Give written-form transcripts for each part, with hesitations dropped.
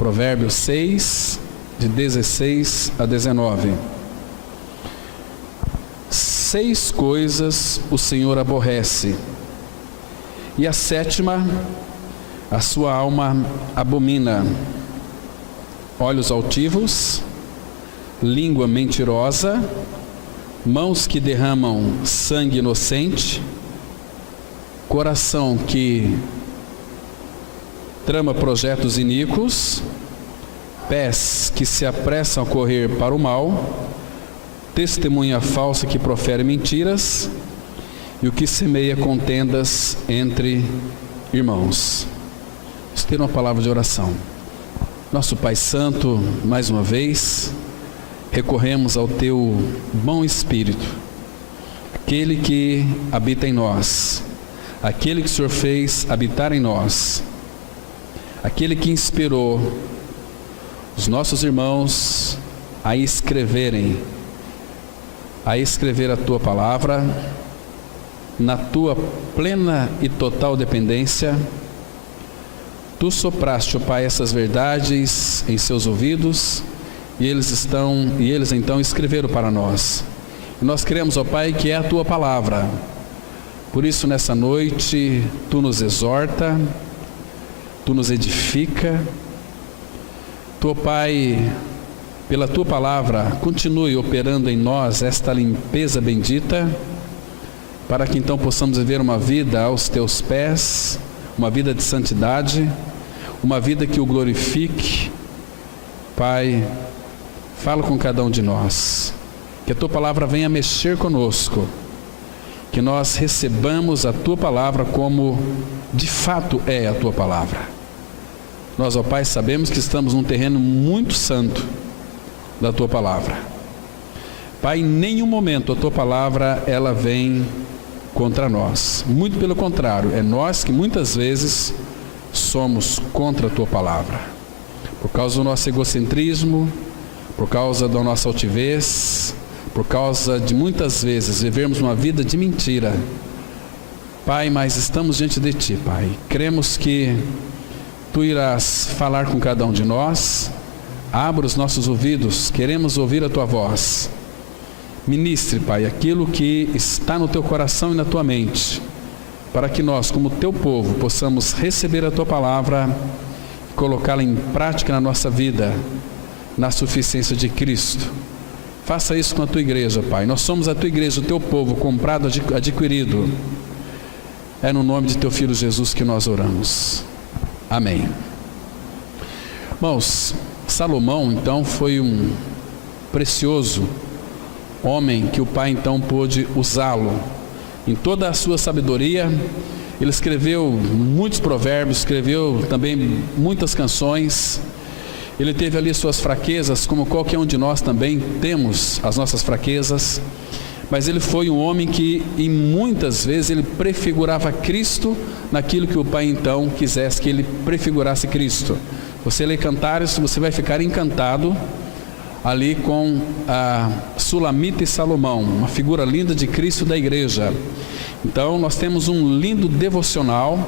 Provérbios 6, de 16 a 19. 6 coisas o Senhor aborrece, e a 7ª a sua alma abomina: olhos altivos, língua mentirosa, mãos que derramam sangue inocente, coração que trama projetos iníquos, pés que se apressam a correr para o mal, testemunha falsa que profere mentiras, e o que semeia contendas entre irmãos. Vamos ter uma palavra de oração. Nosso Pai Santo, mais uma vez, recorremos ao Teu bom Espírito, aquele que habita em nós, aquele que o Senhor fez habitar em nós, aquele que inspirou os nossos irmãos a escrever a Tua palavra, na Tua plena e total dependência. Tu sopraste, ó Pai, essas verdades em seus ouvidos, e eles então escreveram para nós. E nós queremos, ó Pai, que é a Tua palavra. Por isso, nessa noite, Tu nos exorta, Tu nos edifica. Tu, ó Pai, pela Tua palavra, continue operando em nós esta limpeza bendita, para que então possamos viver uma vida aos Teus pés, uma vida de santidade, uma vida que o glorifique. Pai, fala com cada um de nós, que a Tua palavra venha mexer conosco, que nós recebamos a Tua palavra como de fato é a Tua palavra. Nós, ó Pai, sabemos que estamos num terreno muito santo da Tua palavra. Pai, em nenhum momento a Tua palavra ela vem contra nós, muito pelo contrário, é nós que muitas vezes somos contra a Tua palavra, por causa do nosso egocentrismo, por causa da nossa altivez, por causa de muitas vezes vivermos uma vida de mentira. Pai, mas estamos diante de Ti, Pai, cremos que Tu irás falar com cada um de nós. Abra os nossos ouvidos, queremos ouvir a Tua voz. Ministre, Pai, aquilo que está no Teu coração e na Tua mente, para que nós, como Teu povo, possamos receber a Tua palavra e colocá-la em prática na nossa vida, na suficiência de Cristo. Faça isso com a Tua igreja, Pai. Nós somos a Tua igreja, o Teu povo, comprado, adquirido. É no nome de Teu Filho Jesus que nós oramos. Amém. Irmãos, Salomão, então, foi um precioso homem que o Pai, então, pôde usá-lo. Em toda a sua sabedoria, ele escreveu muitos provérbios, escreveu também muitas canções. Ele teve ali suas fraquezas, como qualquer um de nós também temos as nossas fraquezas. Mas ele foi um homem que, e muitas vezes, ele prefigurava Cristo naquilo que o Pai, então, quisesse que ele prefigurasse Cristo. Você lê Cantares, você vai ficar encantado ali com a Sulamita e Salomão, uma figura linda de Cristo da igreja. Então nós temos um lindo devocional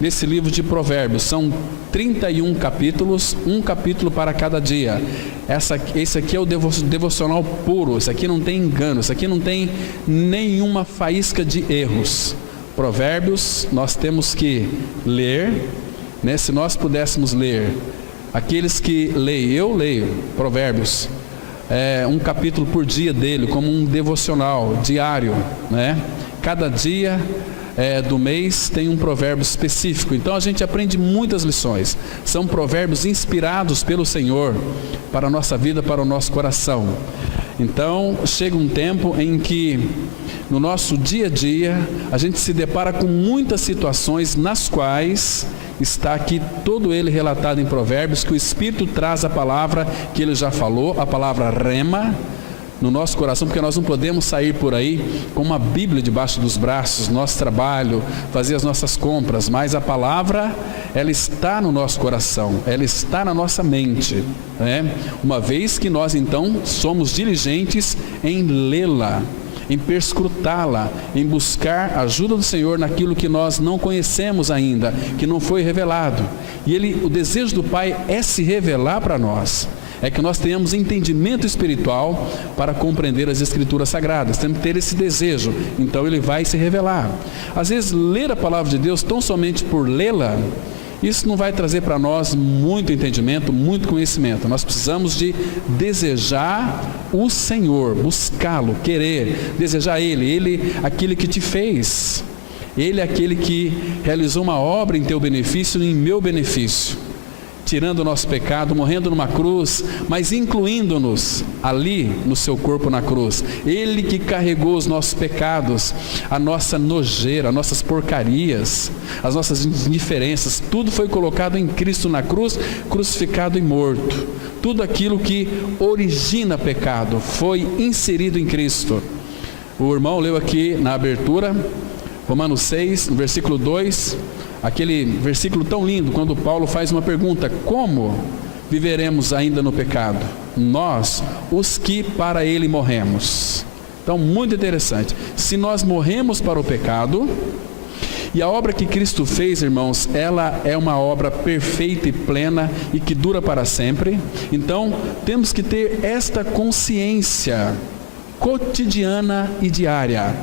nesse livro de Provérbios. São 31 capítulos, um capítulo para cada dia. Esse aqui é o devocional puro, esse aqui não tem engano, esse aqui não tem nenhuma faísca de erros. Provérbios nós temos que ler, né? Se nós pudéssemos ler, aqueles que leem, eu leio Provérbios, um capítulo por dia dele, como um devocional diário, né? Cada dia do mês tem um provérbio específico. Então a gente aprende muitas lições. São provérbios inspirados pelo Senhor para a nossa vida, para o nosso coração. Então chega um tempo em que no nosso dia a dia a gente se depara com muitas situações nas quais está aqui todo ele relatado em Provérbios, que o Espírito traz a palavra que ele já falou, a palavra rema, no nosso coração, porque nós não podemos sair por aí com uma Bíblia debaixo dos braços, nosso trabalho, fazer as nossas compras, mas a palavra, ela está no nosso coração, ela está na nossa mente, né? Uma vez que nós então somos diligentes em lê-la. em perscrutá-la, em buscar a ajuda do Senhor naquilo que nós não conhecemos ainda, que não foi revelado. E o desejo do Pai é se revelar para nós, é que nós tenhamos entendimento espiritual para compreender as Escrituras Sagradas. Temos que ter esse desejo, então Ele vai se revelar. Às vezes, ler a palavra de Deus tão somente por lê-la, isso não vai trazer para nós muito entendimento, muito conhecimento. Nós precisamos de desejar o Senhor, buscá-lo, querer, desejar Ele aquele que te fez, Ele é aquele que realizou uma obra em teu benefício e em meu benefício, tirando o nosso pecado, morrendo numa cruz, mas incluindo-nos ali no seu corpo na cruz. Ele que carregou os nossos pecados, a nossa nojeira, as nossas porcarias, as nossas indiferenças, tudo foi colocado em Cristo na cruz, crucificado e morto. Tudo aquilo que origina pecado foi inserido em Cristo. O irmão leu aqui na abertura, Romanos 6, no versículo 2, aquele versículo tão lindo, quando Paulo faz uma pergunta: como viveremos ainda no pecado? Nós, os que para ele morremos. Então, muito interessante. Se nós morremos para o pecado, e a obra que Cristo fez, irmãos, ela é uma obra perfeita e plena e que dura para sempre. Então, temos que ter esta consciência cotidiana e diária: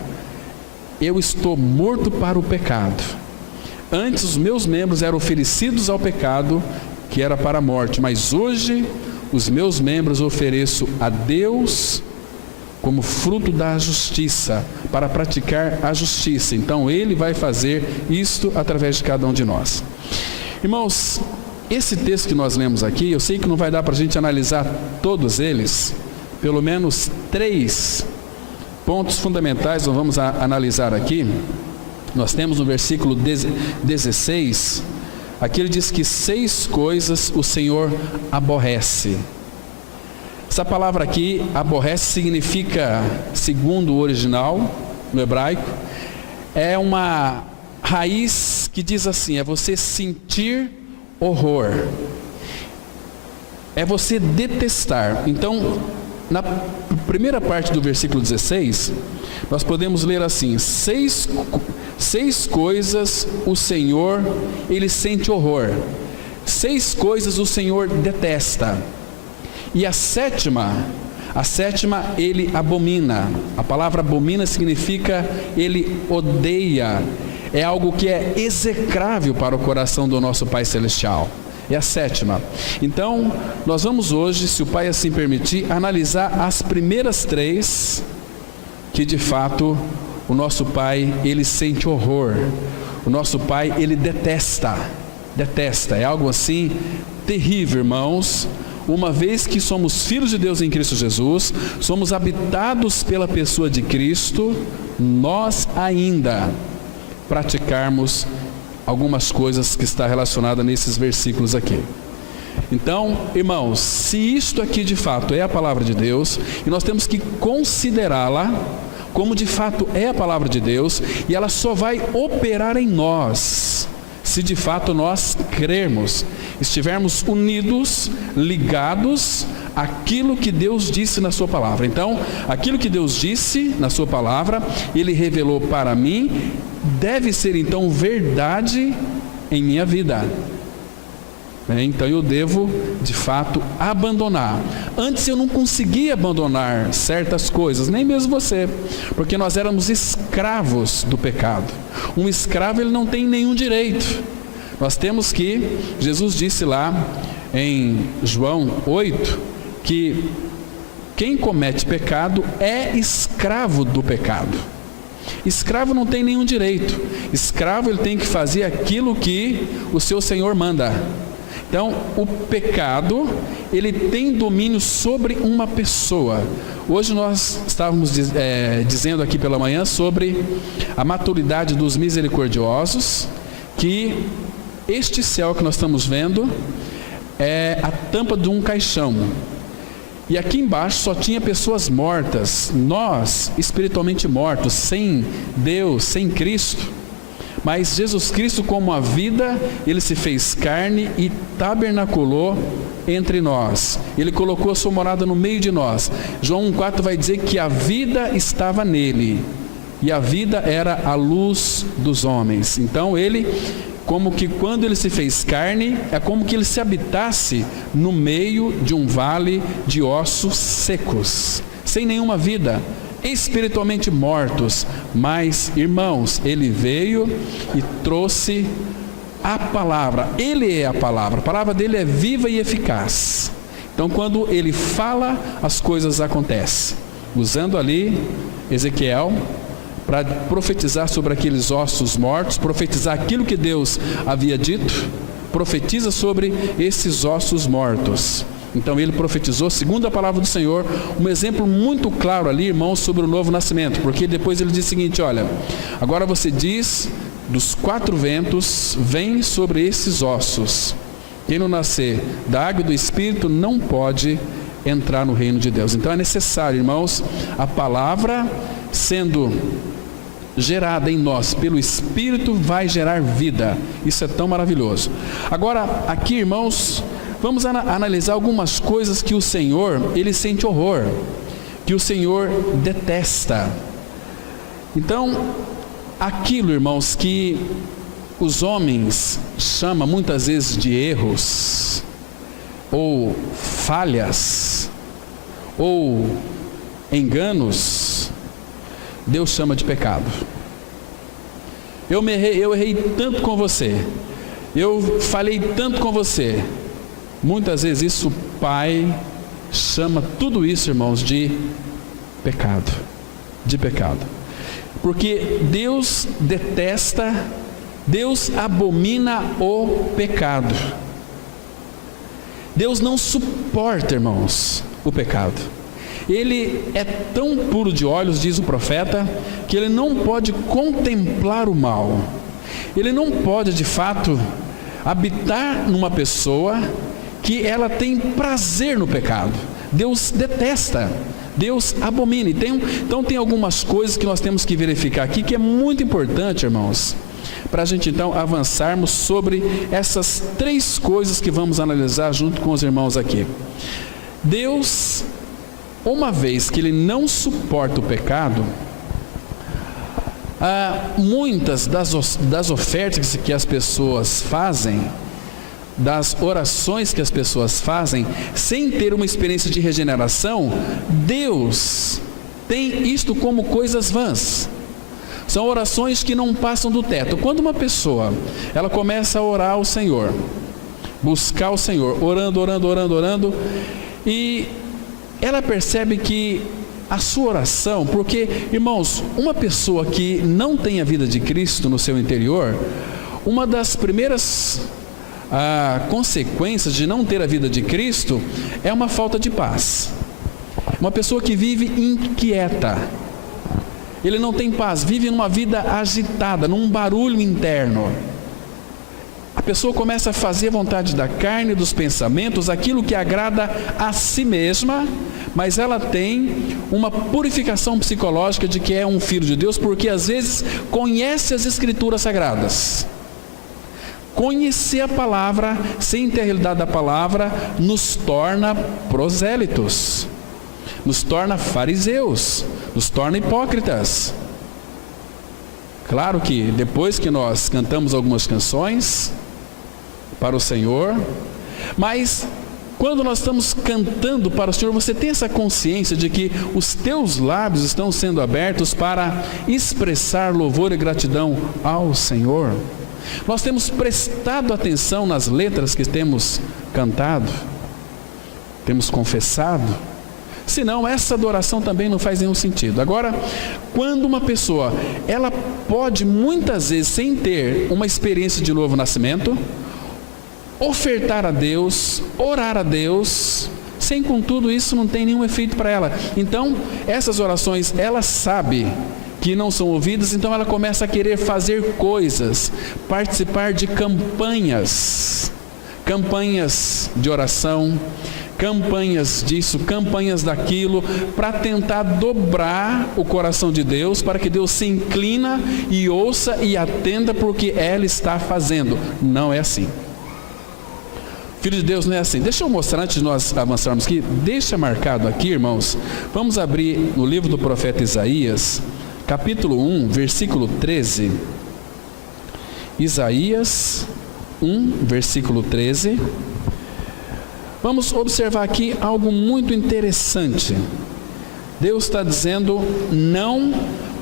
eu estou morto para o pecado. Antes os meus membros eram oferecidos ao pecado, que era para a morte, mas hoje os meus membros ofereço a Deus como fruto da justiça, para praticar a justiça. Então Ele vai fazer isto através de cada um de nós. Irmãos, esse texto que nós lemos aqui, eu sei que não vai dar para a gente analisar todos eles, pelo menos 3 pontos fundamentais nós vamos analisar aqui. Nós temos no versículo 16, aqui ele diz que 6 coisas o Senhor aborrece. Essa palavra aqui, aborrece, significa, segundo o original, no hebraico, é uma raiz que diz assim: é você sentir horror, é você detestar. Então, na primeira parte do versículo 16, nós podemos ler assim: seis coisas o Senhor, Ele sente horror, 6 coisas o Senhor detesta, e a sétima Ele abomina. A palavra abomina significa Ele odeia, é algo que é execrável para o coração do nosso Pai Celestial. É a 7ª. Então, nós vamos hoje, se o Pai assim permitir, analisar as primeiras 3, que de fato o nosso Pai, Ele sente horror. O nosso Pai, Ele detesta. É algo assim terrível, irmãos. Uma vez que somos filhos de Deus em Cristo Jesus, somos habitados pela pessoa de Cristo, nós ainda praticarmos algumas coisas que está relacionada nesses versículos aqui. Então, irmãos, se isto aqui de fato é a palavra de Deus, e nós temos que considerá-la como de fato é a palavra de Deus, e ela só vai operar em nós se de fato nós crermos, estivermos unidos, ligados àquilo que Deus disse na sua palavra. Então, aquilo que Deus disse na sua palavra, Ele revelou para mim, deve ser então verdade em minha vida. Então eu devo de fato abandonar. Antes eu não conseguia abandonar certas coisas, nem mesmo você, porque nós éramos escravos do pecado. Um escravo, ele não tem nenhum direito. Nós temos que, Jesus disse lá em João 8, que quem comete pecado é escravo do pecado. Escravo não tem nenhum direito. Escravo, ele tem que fazer aquilo que o seu Senhor manda. Então, o pecado, ele tem domínio sobre uma pessoa. Hoje nós estávamos dizendo aqui pela manhã sobre a maturidade dos misericordiosos, que este céu que nós estamos vendo é a tampa de um caixão. E aqui embaixo só tinha pessoas mortas, nós espiritualmente mortos, sem Deus, sem Cristo. Mas Jesus Cristo, como a vida, Ele se fez carne e tabernaculou entre nós. Ele colocou a sua morada no meio de nós. João 1,4 vai dizer que a vida estava nele, e a vida era a luz dos homens. Então ele, como que quando ele se fez carne, é como que ele se habitasse no meio de um vale de ossos secos, sem nenhuma vida, espiritualmente mortos. Mas, irmãos, ele veio e trouxe a palavra. Ele é a palavra dele é viva e eficaz. Então quando ele fala, as coisas acontecem. Usando ali Ezequiel para profetizar sobre aqueles ossos mortos, profetizar aquilo que Deus havia dito, profetiza sobre esses ossos mortos. Então ele profetizou, segundo a palavra do Senhor, um exemplo muito claro ali, irmãos, sobre o novo nascimento, porque depois ele diz o seguinte: olha, agora você diz, dos 4 ventos, vem sobre esses ossos. Quem não nascer da água e do Espírito não pode entrar no reino de Deus. Então é necessário, irmãos, a palavra sendo gerada em nós pelo Espírito vai gerar vida. Isso é tão maravilhoso. Agora, aqui, irmãos, vamos analisar algumas coisas que o Senhor, ele sente horror, que o Senhor detesta. Então, aquilo, irmãos, que os homens chamam muitas vezes de erros, ou falhas, ou enganos, Deus chama de pecado. Eu errei tanto com você, eu falei tanto com você. Muitas vezes isso, o Pai chama tudo isso, irmãos, de pecado. De pecado. Porque Deus detesta, Deus abomina o pecado. Deus não suporta, irmãos, o pecado. Ele é tão puro de olhos, diz o profeta, que ele não pode contemplar o mal. Ele não pode, de fato, habitar numa pessoa que ela tem prazer no pecado. Deus detesta, Deus abomina. Então tem algumas coisas que nós temos que verificar aqui, que é muito importante, irmãos, para a gente então avançarmos sobre essas 3 coisas que vamos analisar junto com os irmãos aqui. Deus, uma vez que ele não suporta o pecado, muitas das ofertas que as pessoas fazem, das orações que as pessoas fazem, sem ter uma experiência de regeneração, Deus tem isto como coisas vãs. São orações que não passam do teto. Quando uma pessoa, ela começa a orar ao Senhor, buscar o Senhor, orando, e ela percebe que a sua oração, porque, irmãos, uma pessoa que não tem a vida de Cristo no seu interior, uma das primeiras consequências de não ter a vida de Cristo é uma falta de paz. Uma pessoa que vive inquieta, ele não tem paz, vive numa vida agitada, num barulho interno. A pessoa começa a fazer a vontade da carne, dos pensamentos, aquilo que agrada a si mesma, mas ela tem uma purificação psicológica de que é um filho de Deus, porque às vezes conhece as Escrituras Sagradas. Conhecer a palavra, sem ter a realidade da palavra, nos torna prosélitos, nos torna fariseus, nos torna hipócritas. Claro que depois que nós cantamos algumas canções para o Senhor, mas quando nós estamos cantando para o Senhor, você tem essa consciência de que os teus lábios estão sendo abertos para expressar louvor e gratidão ao Senhor? Nós temos prestado atenção nas letras que temos cantado, temos confessado? Senão essa adoração também não faz nenhum sentido. Agora, quando uma pessoa, ela pode muitas vezes, sem ter uma experiência de novo nascimento, ofertar a Deus, orar a Deus, sem contudo isso não tem nenhum efeito para ela. Então, essas orações, ela sabe que não são ouvidas, então ela começa a querer fazer coisas, participar de campanhas de oração, campanhas disso, campanhas daquilo, para tentar dobrar o coração de Deus, para que Deus se inclina e ouça e atenda porque ela está fazendo. Não é assim. Filho de Deus não é assim. Deixa eu mostrar, antes de nós avançarmos aqui, deixa marcado aqui, irmãos. Vamos abrir no livro do profeta Isaías, capítulo 1, versículo 13. Isaías 1, versículo 13. Vamos observar aqui algo muito interessante. Deus está dizendo não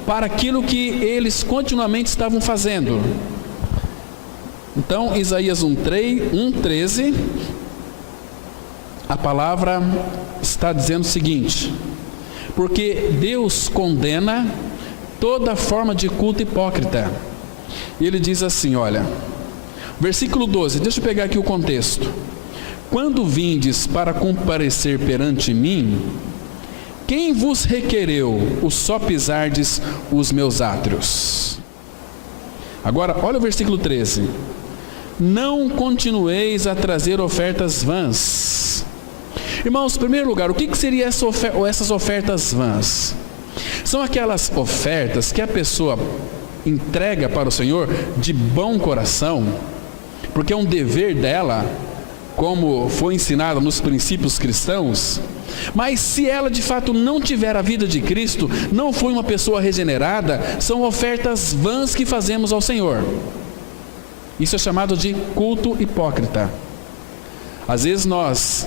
para aquilo que eles continuamente estavam fazendo. Então, Isaías 1:13, a palavra está dizendo o seguinte: porque Deus condena toda forma de culto hipócrita. E ele diz assim, olha, versículo 12, deixa eu pegar aqui o contexto. Quando vindes para comparecer perante mim, quem vos requereu o só pisardes os meus átrios? Agora, olha o versículo 13. Não continueis a trazer ofertas vãs. Irmãos, em primeiro lugar, o que seria essas ofertas vãs? São aquelas ofertas que a pessoa entrega para o Senhor de bom coração, porque é um dever dela, como foi ensinado nos princípios cristãos. Mas se ela de fato não tiver a vida de Cristo, não foi uma pessoa regenerada, são ofertas vãs que fazemos ao Senhor. Isso é chamado de culto hipócrita. Às vezes nós,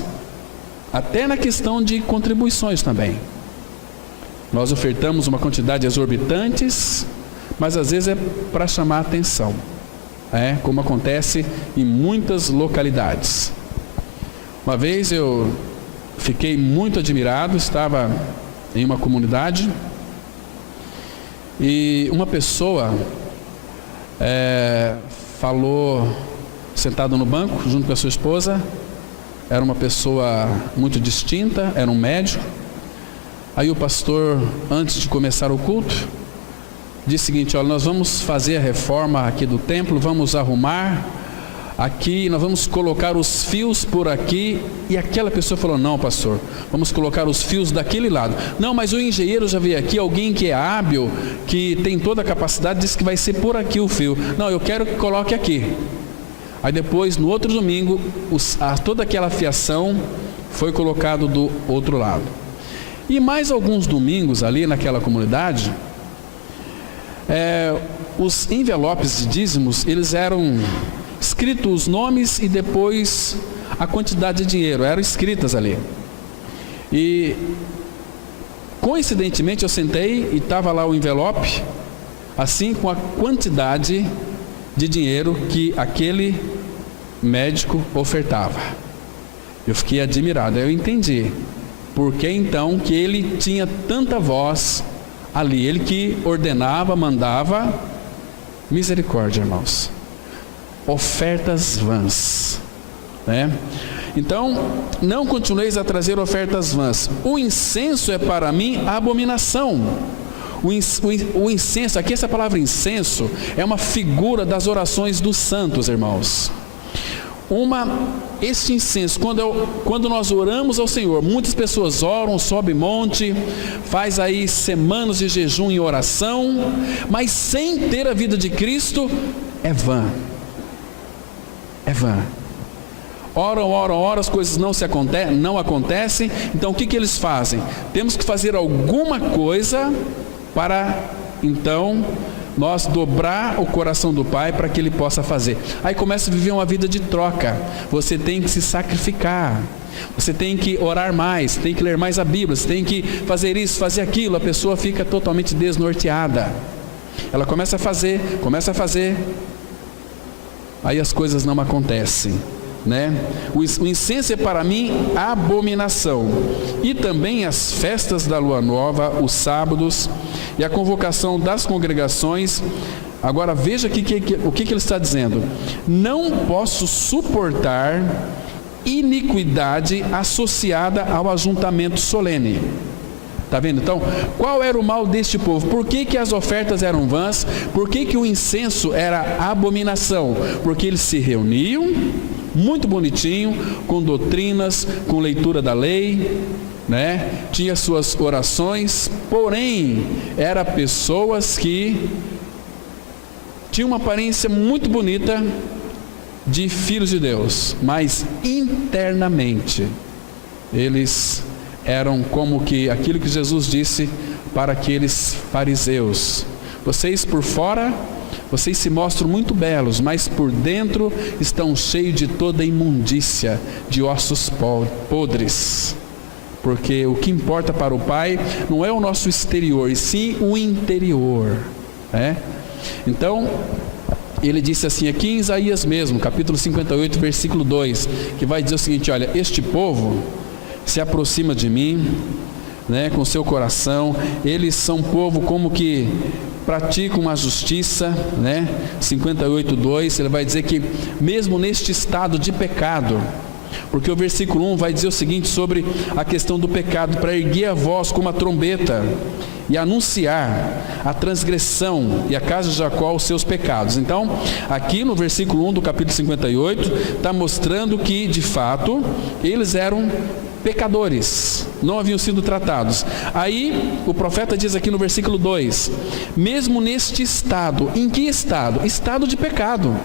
até na questão de contribuições também, nós ofertamos uma quantidade exorbitantes, mas às vezes é para chamar a atenção, como acontece em muitas localidades. Uma vez eu fiquei muito admirado, estava em uma comunidade e uma pessoa falou, sentado no banco, junto com a sua esposa. Era uma pessoa muito distinta, era um médico. Aí o pastor, antes de começar o culto, disse o seguinte: olha, nós vamos fazer a reforma aqui do templo, vamos arrumar aqui, nós vamos colocar os fios por aqui. E aquela pessoa falou: não, pastor, vamos colocar os fios daquele lado. Não, mas o engenheiro já veio aqui, alguém que é hábil, que tem toda a capacidade, disse que vai ser por aqui o fio. Não, eu quero que coloque aqui. Aí depois, no outro domingo, toda aquela fiação foi colocado do outro lado. E mais alguns domingos ali naquela comunidade, os envelopes de dízimos, eles eram escritos os nomes e depois a quantidade de dinheiro, eram escritas ali. E coincidentemente eu sentei e estava lá o envelope, assim, com a quantidade de dinheiro que aquele médico ofertava. Eu fiquei admirado, eu entendi por que então que ele tinha tanta voz ali, ele que ordenava, mandava. Misericórdia, irmãos. Ofertas vãs, Então, não continueis a trazer ofertas vãs. O incenso é para mim abominação. O incenso, aqui essa palavra incenso é uma figura das orações dos santos, irmãos. Este incenso, quando nós oramos ao Senhor, muitas pessoas oram, sobe monte, faz aí semanas de jejum e oração, mas sem ter a vida de Cristo, é vã. É vã. Oram, as coisas não acontecem. Então o que eles fazem? Temos que fazer alguma coisa para então nós dobrar o coração do Pai para que Ele possa fazer. Aí começa a viver uma vida de troca. Você tem que se sacrificar, você tem que orar mais, tem que ler mais a Bíblia, você tem que fazer isso, fazer aquilo. A pessoa fica totalmente desnorteada. Ela começa a fazer, aí as coisas não acontecem, O incenso é para mim abominação. E também as festas da lua nova, os sábados e a convocação das congregações. Agora veja aqui o que ele está dizendo: não posso suportar iniquidade associada ao ajuntamento solene. Está vendo? Então, qual era o mal deste povo? Por que as ofertas eram vãs? Por que o incenso era abominação? Porque eles se reuniam, muito bonitinho, com doutrinas, com leitura da lei, tinha suas orações, porém, eram pessoas que tinham uma aparência muito bonita, de filhos de Deus, mas internamente eles eram como que aquilo que Jesus disse para aqueles fariseus: vocês por fora, vocês se mostram muito belos, mas por dentro estão cheios de toda imundícia, de ossos podres. Porque o que importa para o Pai não é o nosso exterior, e sim o interior, né? Então, ele disse assim aqui em Isaías mesmo, capítulo 58, versículo 2, que vai dizer o seguinte: olha, este povo se aproxima de mim, né, com seu coração, eles são povo como que praticam a justiça, né? 58:2, ele vai dizer que mesmo neste estado de pecado, porque o versículo 1 vai dizer o seguinte sobre a questão do pecado: para erguer a voz como a trombeta e anunciar a transgressão e a casa de Jacó os seus pecados. Então, aqui no versículo 1 do capítulo 58, está mostrando que, de fato, eles eram pecadores, não haviam sido tratados. Aí, o profeta diz aqui no versículo 2, mesmo neste estado, em que estado? Estado de pecado.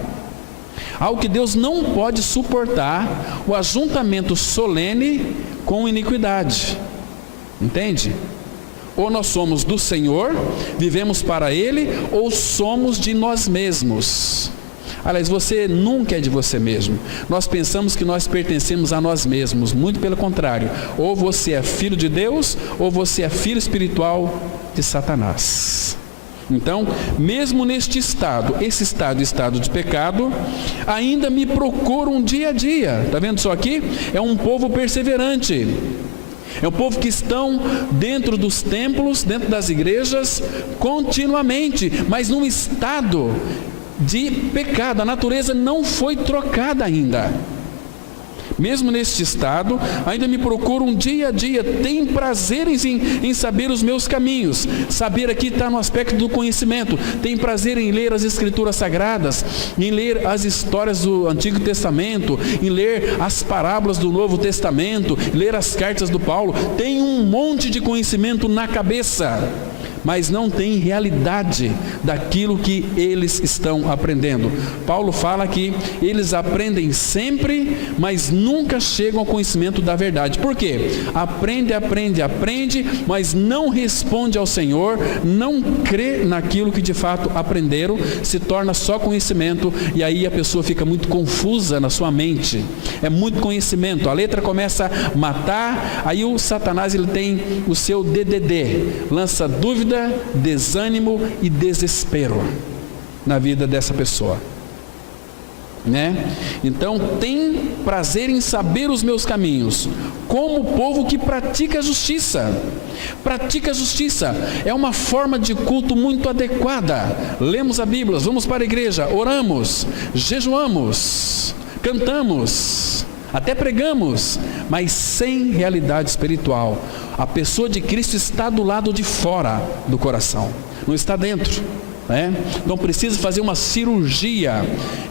Algo que Deus não pode suportar, o ajuntamento solene com iniquidade. Entende? Ou nós somos do Senhor, vivemos para Ele, ou somos de nós mesmos. Aliás, você nunca é de você mesmo. Nós pensamos que nós pertencemos a nós mesmos. Muito pelo contrário. Ou você é filho de Deus, ou você é filho espiritual de Satanás. Então, mesmo neste estado, esse estado de pecado, ainda me procuram dia a dia. Está vendo só aqui? É um povo perseverante. É um povo que estão dentro dos templos, dentro das igrejas, continuamente, mas num estado de pecado. A natureza não foi trocada ainda. Mesmo neste estado, ainda me procuram dia a dia, tem prazer em saber os meus caminhos. Saber aqui está no aspecto do conhecimento. Tem prazer em ler as Escrituras Sagradas, em ler as histórias do Antigo Testamento, em ler as parábolas do Novo Testamento, ler as cartas do Paulo. Tem um monte de conhecimento na cabeça, mas não tem realidade daquilo que eles estão aprendendo. Paulo fala que eles aprendem sempre, mas nunca chegam ao conhecimento da verdade. Por quê? Aprende, mas não responde ao Senhor, não crê naquilo que de fato aprenderam, se torna só conhecimento, e aí a pessoa fica muito confusa na sua mente. É muito conhecimento, a letra começa a matar, aí o Satanás ele tem o seu DDD, lança dúvida, desânimo e desespero na vida dessa pessoa, né? Então, tem prazer em saber os meus caminhos, como o povo que pratica a justiça. Pratica a justiça é uma forma de culto muito adequada. Lemos a Bíblia, vamos para a igreja, oramos, jejuamos, cantamos, até pregamos, mas sem realidade espiritual. A pessoa de Cristo está do lado de fora do coração, não está dentro, né? Então precisa fazer uma cirurgia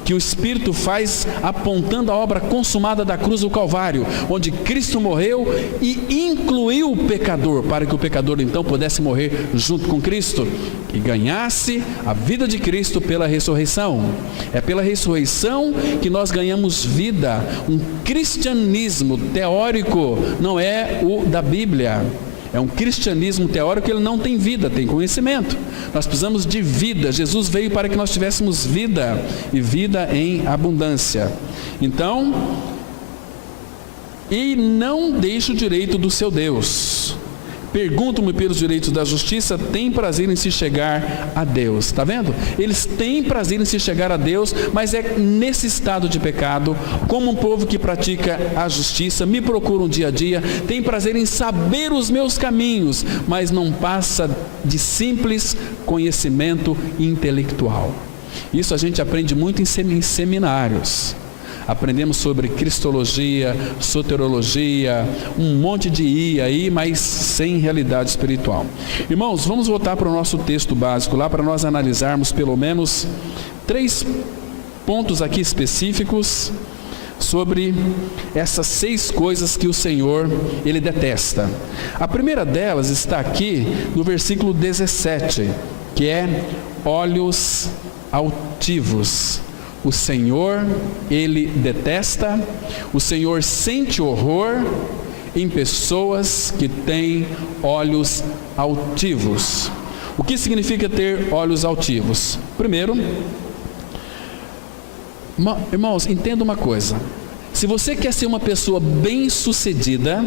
que o Espírito faz apontando a obra consumada da cruz do Calvário, onde Cristo morreu e incluiu o pecador, para que o pecador então pudesse morrer junto com Cristo e ganhasse a vida de Cristo pela ressurreição. É pela ressurreição que nós ganhamos vida. Um cristianismo teórico não é o da Bíblia. É um cristianismo teórico que ele não tem vida, tem conhecimento. Nós precisamos de vida. Jesus veio para que nós tivéssemos vida, e vida em abundância. Então, e não deixe o direito do seu Deus. Perguntam-me pelos direitos da justiça, tem prazer em se chegar a Deus. Está vendo? Eles têm prazer em se chegar a Deus, mas é nesse estado de pecado, como um povo que pratica a justiça, me procuram dia a dia, tem prazer em saber os meus caminhos, mas não passa de simples conhecimento intelectual. Isso a gente aprende muito em seminários. Aprendemos sobre cristologia, soteriologia, um monte de I aí, mas sem realidade espiritual. Irmãos, vamos voltar para o nosso texto básico lá, para nós analisarmos pelo menos 3 pontos aqui específicos sobre essas 6 coisas que o Senhor, Ele detesta. A primeira delas está aqui no versículo 17, que é olhos altivos. O Senhor, Ele detesta, o Senhor sente horror em pessoas que têm olhos altivos. O que significa ter olhos altivos? Primeiro, irmãos, entenda uma coisa. Se você quer ser uma pessoa bem-sucedida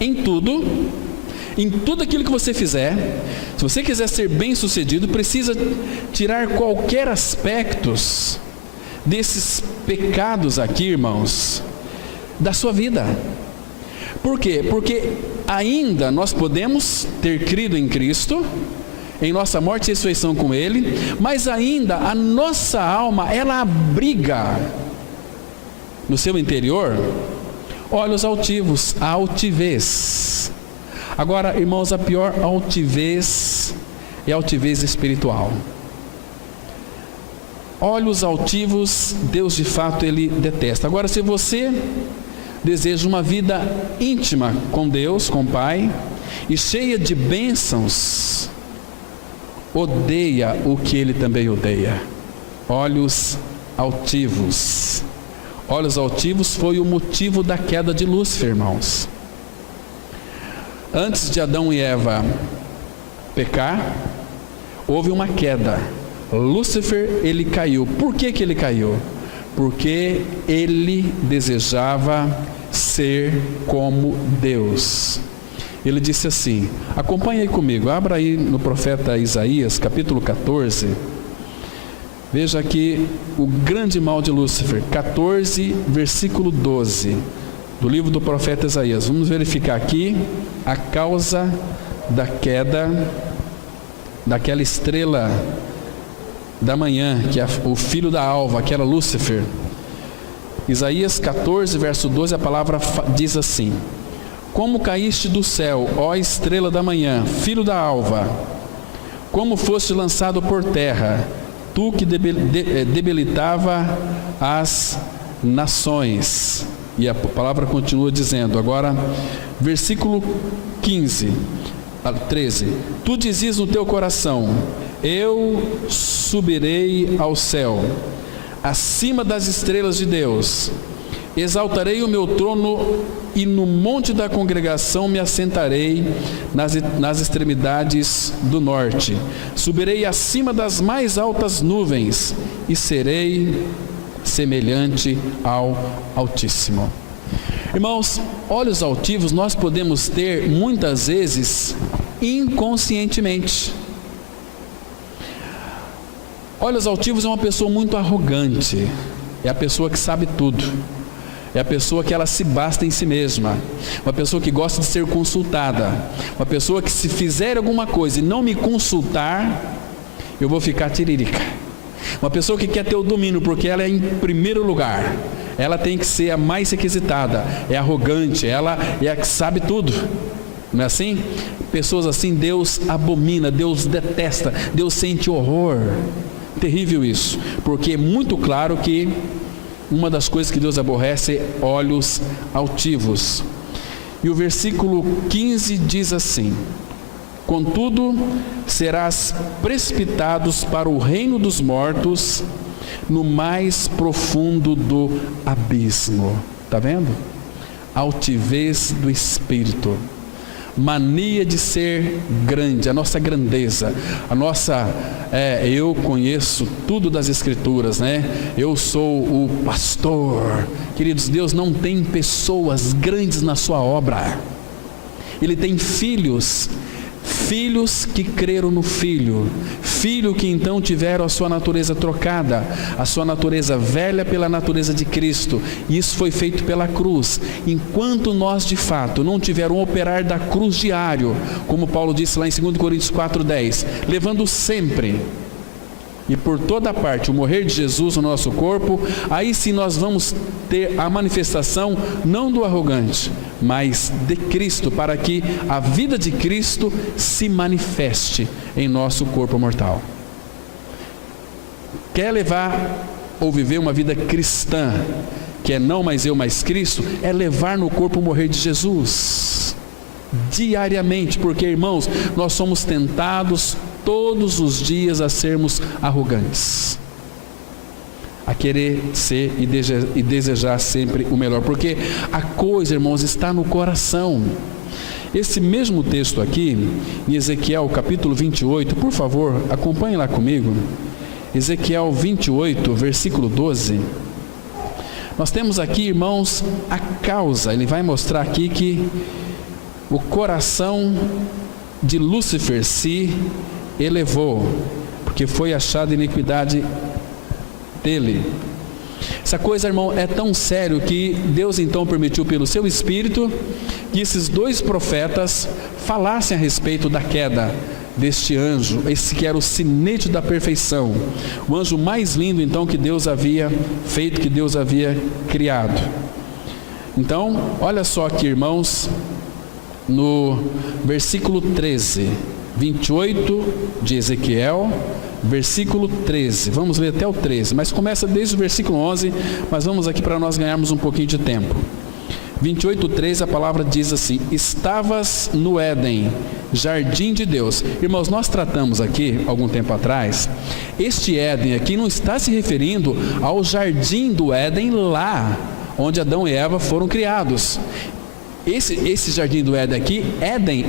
em tudo aquilo que você fizer, se você quiser ser bem-sucedido, precisa tirar qualquer aspectos desses pecados aqui, irmãos, da sua vida. Por quê? Porque ainda nós podemos ter crido em Cristo, em nossa morte e ressurreição com Ele, mas ainda a nossa alma, ela abriga no seu interior olhos altivos, a altivez. Agora, irmãos, a pior altivez é a altivez espiritual. Olhos altivos, Deus de fato Ele detesta. Agora, se você deseja uma vida íntima com Deus, com o Pai, e cheia de bênçãos, odeia o que Ele também odeia: olhos altivos. Olhos altivos foi o motivo da queda de Lúcifer, irmãos. Antes de Adão e Eva pecar, houve uma queda. Lúcifer, ele caiu. Por que ele caiu? Porque ele desejava ser como Deus. Ele disse assim, acompanha aí comigo, abra aí no profeta Isaías, capítulo 14. Veja aqui o grande mal de Lúcifer, 14, versículo 12, do livro do profeta Isaías. Vamos verificar aqui a causa da queda daquela estrela da manhã, que é o filho da alva, que era Lúcifer. Isaías 14, verso 12, a palavra diz assim: como caíste do céu, ó estrela da manhã, filho da alva, como foste lançado por terra, tu que debilitava as nações. E a palavra continua dizendo, agora, versículo 13: tu dizias no teu coração, eu subirei ao céu, acima das estrelas de Deus, exaltarei o meu trono e no monte da congregação me assentarei nas extremidades do norte. Subirei acima das mais altas nuvens e serei semelhante ao Altíssimo. Irmãos, olhos altivos nós podemos ter muitas vezes inconscientemente. Olhos altivos é uma pessoa muito arrogante, é a pessoa que sabe tudo, é a pessoa que ela se basta em si mesma, uma pessoa que gosta de ser consultada, uma pessoa que se fizer alguma coisa e não me consultar, eu vou ficar tiririca. Uma pessoa que quer ter o domínio porque ela é em primeiro lugar, ela tem que ser a mais requisitada, é arrogante, ela é a que sabe tudo, não é assim? Pessoas assim Deus abomina, Deus detesta, Deus sente horror. Terrível isso, porque é muito claro que uma das coisas que Deus aborrece é olhos altivos. E o versículo 15 diz assim: contudo, serás precipitados para o reino dos mortos, no mais profundo do abismo. Está vendo? Altivez do espírito, mania de ser grande, a nossa grandeza, a nossa, eu conheço tudo das Escrituras, né? Eu sou o pastor. Queridos, Deus não tem pessoas grandes na sua obra. Ele tem filhos que creram no Filho, filho que então tiveram a sua natureza trocada, a sua natureza velha pela natureza de Cristo, e isso foi feito pela cruz. Enquanto nós de fato não tivermos um operar da cruz diário, como Paulo disse lá em 2 Coríntios 4,10, levando sempre e por toda parte o morrer de Jesus no nosso corpo, aí sim nós vamos ter a manifestação não do arrogante, mas de Cristo, para que a vida de Cristo se manifeste em nosso corpo mortal. Quer levar ou viver uma vida cristã, que é não mais eu, mais Cristo, é levar no corpo o morrer de Jesus diariamente, porque irmãos, nós somos tentados todos os dias a sermos arrogantes. a querer ser e desejar sempre o melhor, porque a coisa, irmãos, está no coração. Esse mesmo texto aqui, em Ezequiel capítulo 28, por favor, acompanhe lá comigo. Ezequiel 28, versículo 12. Nós temos aqui, irmãos, a causa. Ele vai mostrar aqui que o coração de Lúcifer se elevou, porque foi achada iniquidade dele. Essa coisa, irmão, é tão sério que Deus então permitiu pelo seu Espírito que esses dois profetas falassem a respeito da queda deste anjo, esse que era o sinete da perfeição, o anjo mais lindo então que Deus havia feito, que Deus havia criado. Então, olha só aqui, irmãos, no versículo 13, 28 de Ezequiel, versículo 13, vamos ler até o 13, mas começa desde o versículo 11, mas vamos aqui para nós ganharmos um pouquinho de tempo. 28:3, a palavra diz assim: estavas no Éden, jardim de Deus. Irmãos, nós tratamos aqui, algum tempo atrás, este Éden aqui não está se referindo ao jardim do Éden lá, onde Adão e Eva foram criados. Esse jardim do Éden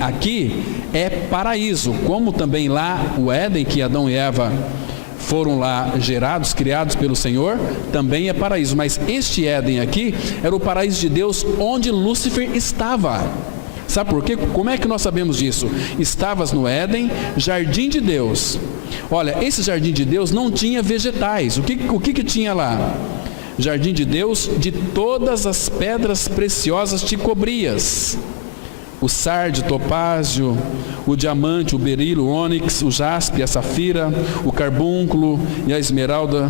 aqui é paraíso, como também lá o Éden que Adão e Eva foram lá gerados, criados pelo Senhor, também é paraíso. Mas este Éden aqui era o paraíso de Deus onde Lúcifer estava. Sabe por quê? Como é que nós sabemos disso? Estavas no Éden, jardim de Deus. Olha, esse jardim de Deus não tinha vegetais. O que tinha lá? Jardim de Deus, de todas as pedras preciosas te cobrias. O sardio, topázio, o diamante, o berilo, o ônix, o jaspe, a safira, o carbúnculo e a esmeralda.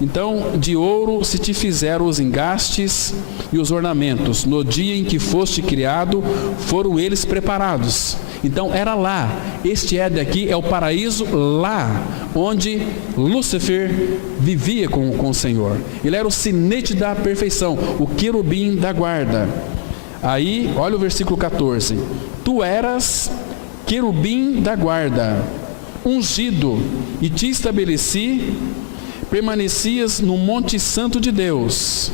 Então, de ouro se te fizeram os engastes e os ornamentos. No dia em que foste criado, foram eles preparados. Então, era lá. Este Éden aqui é o paraíso lá, onde Lúcifer vivia com o Senhor. Ele era o sinete da perfeição, o querubim da guarda. Aí, olha o versículo 14. Tu eras querubim da guarda, ungido, e te estabeleci, permanecias no monte santo de Deus,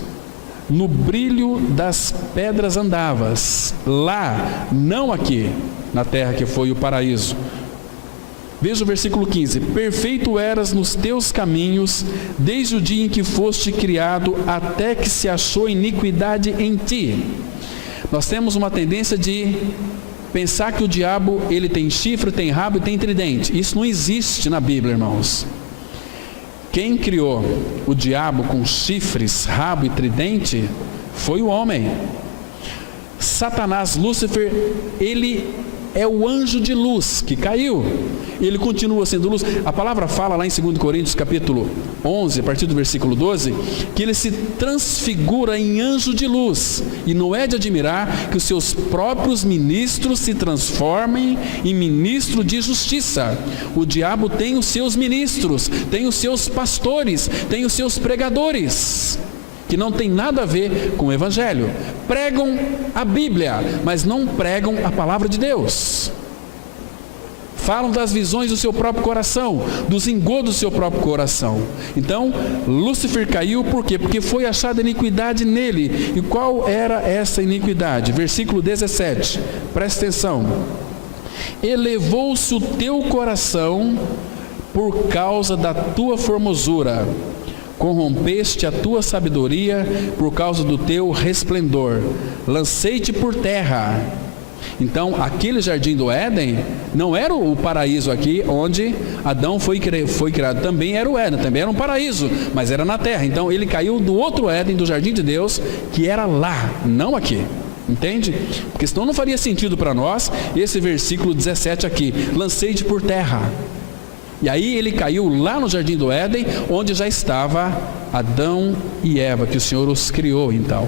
no brilho das pedras andavas, lá, não aqui, na terra que foi o paraíso. Veja o versículo 15. Perfeito eras nos teus caminhos, desde o dia em que foste criado, até que se achou iniquidade em ti. Nós temos uma tendência de pensar que o diabo, ele tem chifre, tem rabo e tem tridente. Isso não existe na Bíblia, irmãos. Quem criou o diabo com chifres, rabo e tridente foi o homem. Satanás, Lúcifer, ele é o anjo de luz que caiu. Ele continua sendo luz. A palavra fala lá em 2 Coríntios capítulo 11, a partir do versículo 12, que ele se transfigura em anjo de luz. E não é de admirar que os seus próprios ministros se transformem em ministro de justiça. O diabo tem os seus ministros, tem os seus pastores, tem os seus pregadores, que não tem nada a ver com o Evangelho. Pregam a Bíblia, mas não pregam a palavra de Deus. Falam das visões do seu próprio coração, dos engodos do seu próprio coração. Então, Lúcifer caiu por quê? Porque foi achada iniquidade nele. E qual era essa iniquidade? Versículo 17, presta atenção. Elevou-se o teu coração por causa da tua formosura, corrompeste a tua sabedoria por causa do teu resplendor, lancei-te por terra. Então, aquele jardim do Éden não era o paraíso aqui onde Adão foi criado, também era o Éden, também era um paraíso, mas era na terra. Então, ele caiu do outro Éden, do jardim de Deus, que era lá, não aqui. Entende? Porque senão não faria sentido para nós esse versículo 17 aqui, lancei-te por terra. E aí ele caiu lá no jardim do Éden, onde já estava Adão e Eva, que o Senhor os criou então.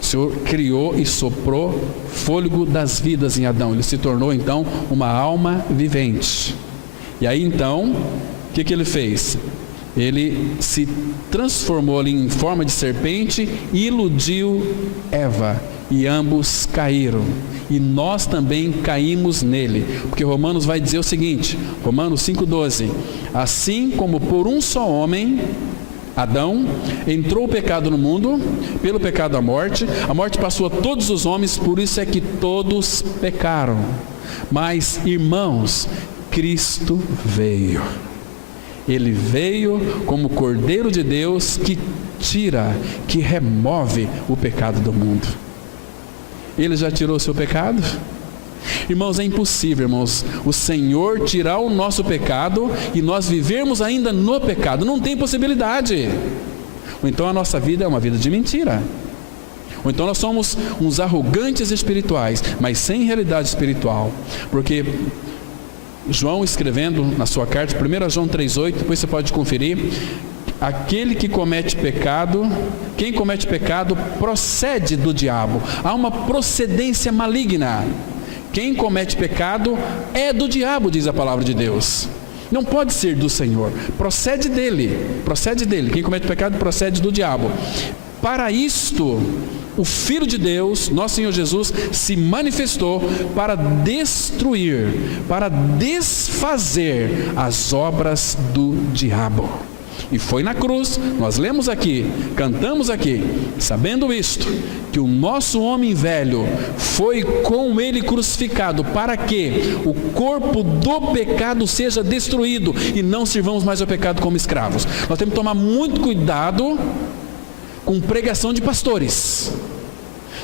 O Senhor criou e soprou fôlego das vidas em Adão. Ele se tornou então uma alma vivente. E aí então, o que ele fez? Ele se transformou ali em forma de serpente e iludiu Eva. E ambos caíram. E nós também caímos nele. Porque Romanos vai dizer o seguinte, Romanos 5,12: assim como por um só homem Adão, entrou o pecado no mundo, pelo pecado a morte passou a todos os homens, por isso é que todos pecaram. Mas, irmãos, Cristo veio. Ele veio como Cordeiro de Deus que tira, que remove o pecado do mundo. Ele já tirou o seu pecado? Irmãos, é impossível, irmãos, o Senhor tirar o nosso pecado e nós vivermos ainda no pecado. Não tem possibilidade. Ou então a nossa vida é uma vida de mentira. Ou então nós somos uns arrogantes espirituais, mas sem realidade espiritual. Porque João, escrevendo na sua carta, 1 João 3,8, depois você pode conferir, aquele que comete pecado, quem comete pecado procede do diabo. Há uma procedência maligna. Quem comete pecado é do diabo, diz a palavra de Deus. Não pode ser do Senhor, procede dele. Quem comete pecado procede do diabo. Para isto, o Filho de Deus, nosso Senhor Jesus, se manifestou para destruir, para desfazer as obras do diabo. E foi na cruz, nós lemos aqui, cantamos aqui, sabendo isto, que o nosso homem velho foi com ele crucificado, para que o corpo do pecado seja destruído e não sirvamos mais ao pecado como escravos. Nós temos que tomar muito cuidado com pregação de pastores.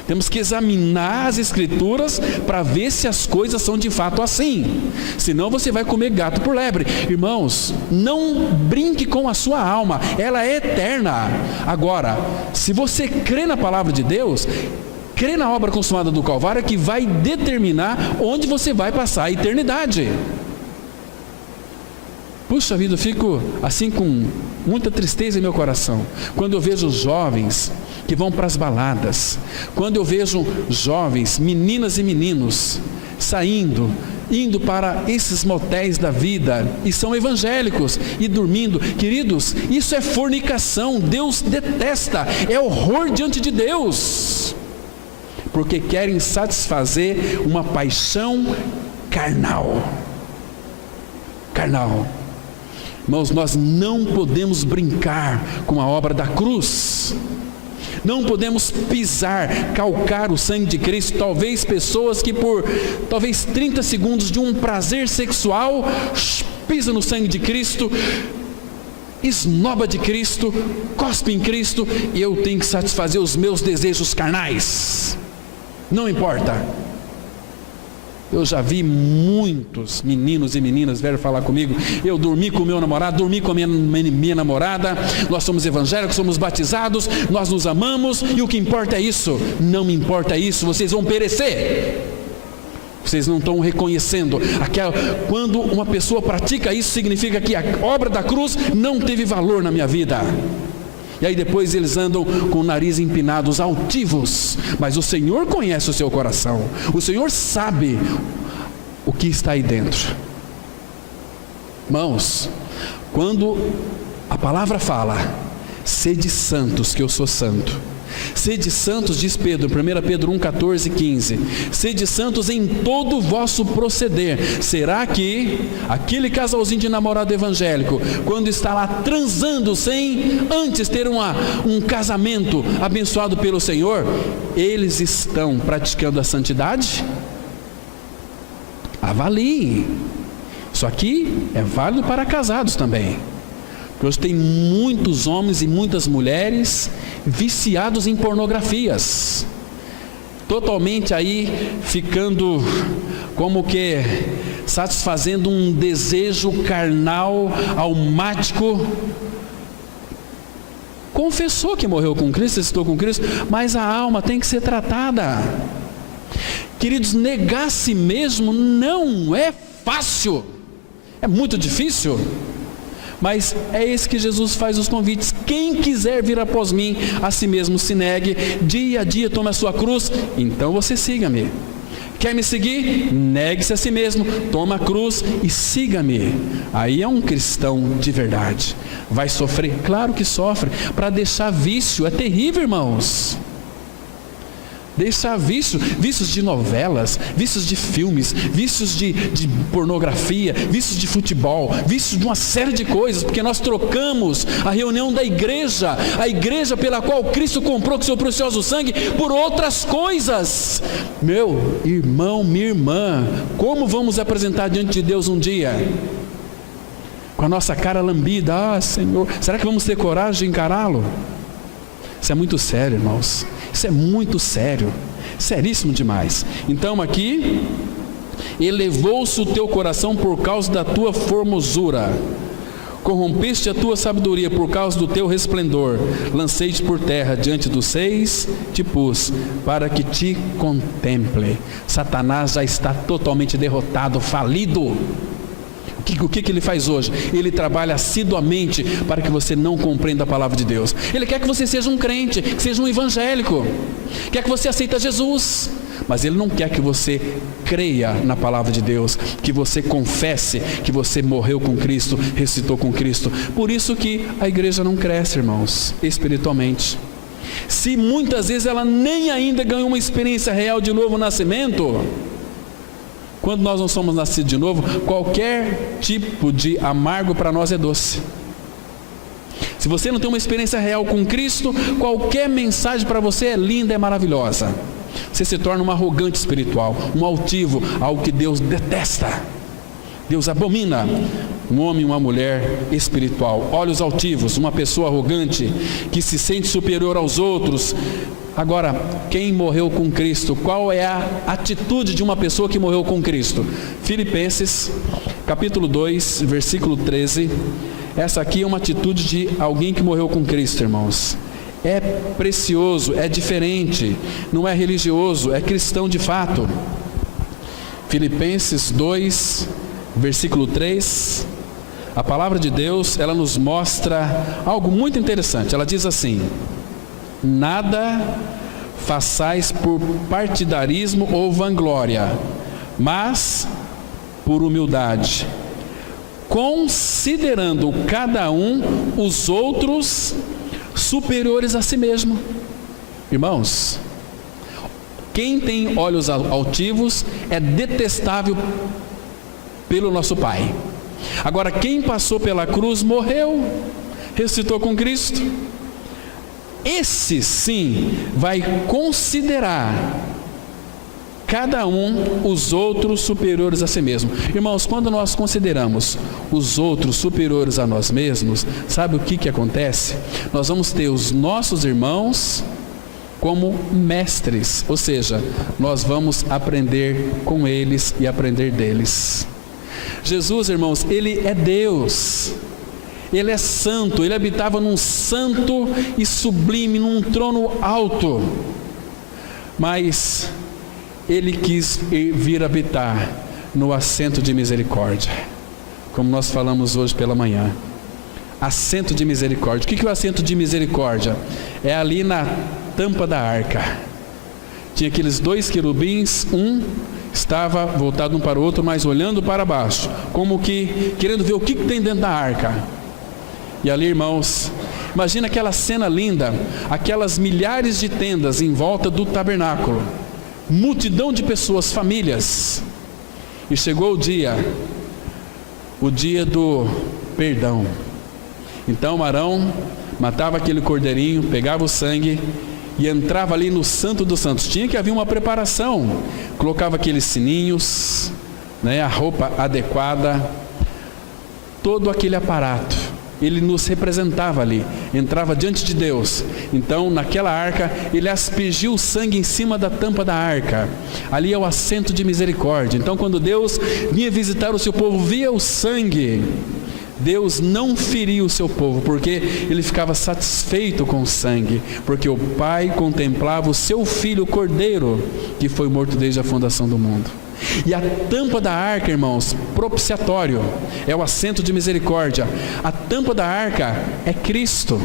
Temos que examinar as Escrituras para ver se as coisas são de fato assim. Senão você vai comer gato por lebre. Irmãos, não brinque com a sua alma, ela é eterna. Agora, se você crê na palavra de Deus, crê na obra consumada do Calvário, que vai determinar onde você vai passar a eternidade. Puxa vida, eu fico assim com muita tristeza em meu coração quando eu vejo jovens que vão para as baladas, quando eu vejo jovens, meninas e meninos saindo, indo para esses motéis da vida e são evangélicos e dormindo. Queridos, isso é fornicação. Deus detesta, é horror diante de Deus, porque querem satisfazer uma paixão carnal. Irmãos, nós não podemos brincar com a obra da cruz. Não podemos pisar, calcar o sangue de Cristo. Talvez pessoas que por 30 segundos de um prazer sexual pisam no sangue de Cristo, esnoba de Cristo, cospe em Cristo, e eu tenho que satisfazer os meus desejos carnais. Não importa. Eu já vi muitos meninos e meninas vieram falar comigo. Eu dormi com o meu namorado, dormi com a minha namorada. Nós somos evangélicos, somos batizados, nós nos amamos, e o que importa é isso. Não me importa isso, vocês vão perecer. Vocês não estão reconhecendo. Quando uma pessoa pratica isso, significa que a obra da cruz não teve valor na minha vida. E aí depois eles andam com o nariz empinado, os altivos. Mas o Senhor conhece o seu coração. O Senhor sabe o que está aí dentro. Irmãos, quando a palavra fala, sede santos que eu sou santo. Sede santos, diz Pedro, 1 Pedro 1, 14 e 15. Sede santos em todo o vosso proceder. Será que aquele casalzinho de namorado evangélico, quando está lá transando sem antes ter um casamento abençoado pelo Senhor, eles estão praticando a santidade? Avaliem. Isso aqui é válido para casados também. Hoje tem muitos homens e muitas mulheres viciados em pornografias, totalmente aí ficando como que satisfazendo um desejo carnal, almático. Confessou que morreu com Cristo, ressuscitou com Cristo, mas a alma tem que ser tratada. Queridos, negar a si mesmo não é fácil, é muito difícil. Mas é esse que Jesus faz os convites. Quem quiser vir após mim, a si mesmo se negue, dia a dia tome a sua cruz, então você siga-me. Quer me seguir? Negue-se a si mesmo, toma a cruz e siga-me. Aí é um cristão de verdade. Vai sofrer? Claro que sofre. Para deixar vício é terrível, irmãos. Deixar vícios de novelas, vícios de filmes, vícios de pornografia, vícios de futebol, vícios de uma série de coisas, porque nós trocamos a reunião da igreja, a igreja pela qual Cristo comprou com seu precioso sangue, por outras coisas. Meu irmão, minha irmã, como vamos apresentar diante de Deus um dia? Com a nossa cara lambida, Senhor, será que vamos ter coragem de encará-lo? Isso é muito sério, irmãos. Isso é muito sério, seríssimo demais. Então aqui, elevou-se o teu coração por causa da tua formosura, corrompeste a tua sabedoria por causa do teu resplendor, lancei-te por terra, diante dos seis te pus, para que te contemple. Satanás já está totalmente derrotado, falido. O que ele faz hoje? Ele trabalha assiduamente para que você não compreenda a palavra de Deus. Ele quer que você seja um crente, que seja um evangélico, quer que você aceite Jesus, mas ele não quer que você creia na palavra de Deus, que você confesse que você morreu com Cristo, ressuscitou com Cristo. Por isso que a igreja não cresce, irmãos, espiritualmente. Se muitas vezes ela nem ainda ganhou uma experiência real de novo nascimento, quando nós não somos nascidos de novo, qualquer tipo de amargo para nós é doce. Se você não tem uma experiência real com Cristo, qualquer mensagem para você é linda, é maravilhosa. Você se torna um arrogante espiritual, um altivo, algo que Deus detesta. Deus abomina um homem e uma mulher espiritual, olhos altivos, uma pessoa arrogante, que se sente superior aos outros. Agora, quem morreu com Cristo, qual é a atitude de uma pessoa que morreu com Cristo? Filipenses, capítulo 2, versículo 13, essa aqui é uma atitude de alguém que morreu com Cristo, irmãos. É precioso, é diferente, não é religioso, é cristão de fato. Filipenses 2, versículo 3, a palavra de Deus, ela nos mostra algo muito interessante. Ela diz assim: nada façais por partidarismo ou vanglória, mas por humildade, considerando cada um os outros superiores a si mesmo. Irmãos, quem tem olhos altivos é detestável pelo nosso Pai. Agora, quem passou pela cruz, morreu, ressuscitou com Cristo, esse sim vai considerar cada um os outros superiores a si mesmo. Irmãos, quando nós consideramos os outros superiores a nós mesmos, sabe o que acontece? Nós vamos ter os nossos irmãos como mestres, ou seja, nós vamos aprender com eles e aprender deles. Jesus, irmãos, ele é Deus, ele é santo, ele habitava num santo e sublime, num trono alto, mas ele quis vir habitar no assento de misericórdia, como nós falamos hoje pela manhã. Assento de misericórdia. O que é o assento de misericórdia? É ali na tampa da arca. Tinha aqueles dois querubins, um estava voltado um para o outro, mas olhando para baixo, como que querendo ver o que tem dentro da arca. E ali, irmãos, imagina aquela cena linda, aquelas milhares de tendas em volta do tabernáculo, multidão de pessoas, famílias. E chegou o dia do perdão. Então Arão matava aquele cordeirinho, pegava o sangue e entrava ali no Santo dos Santos. Tinha que haver uma preparação, colocava aqueles sininhos, a roupa adequada, todo aquele aparato. Ele nos representava ali, entrava diante de Deus. Então naquela arca, ele aspergiu o sangue em cima da tampa da arca. Ali é o assento de misericórdia. Então quando Deus vinha visitar o seu povo, via o sangue, Deus não feria o seu povo, porque ele ficava satisfeito com o sangue, porque o Pai contemplava o seu filho, o Cordeiro, que foi morto desde a fundação do mundo. E a tampa da arca, irmãos, propiciatório, é o assento de misericórdia. A tampa da arca é Cristo,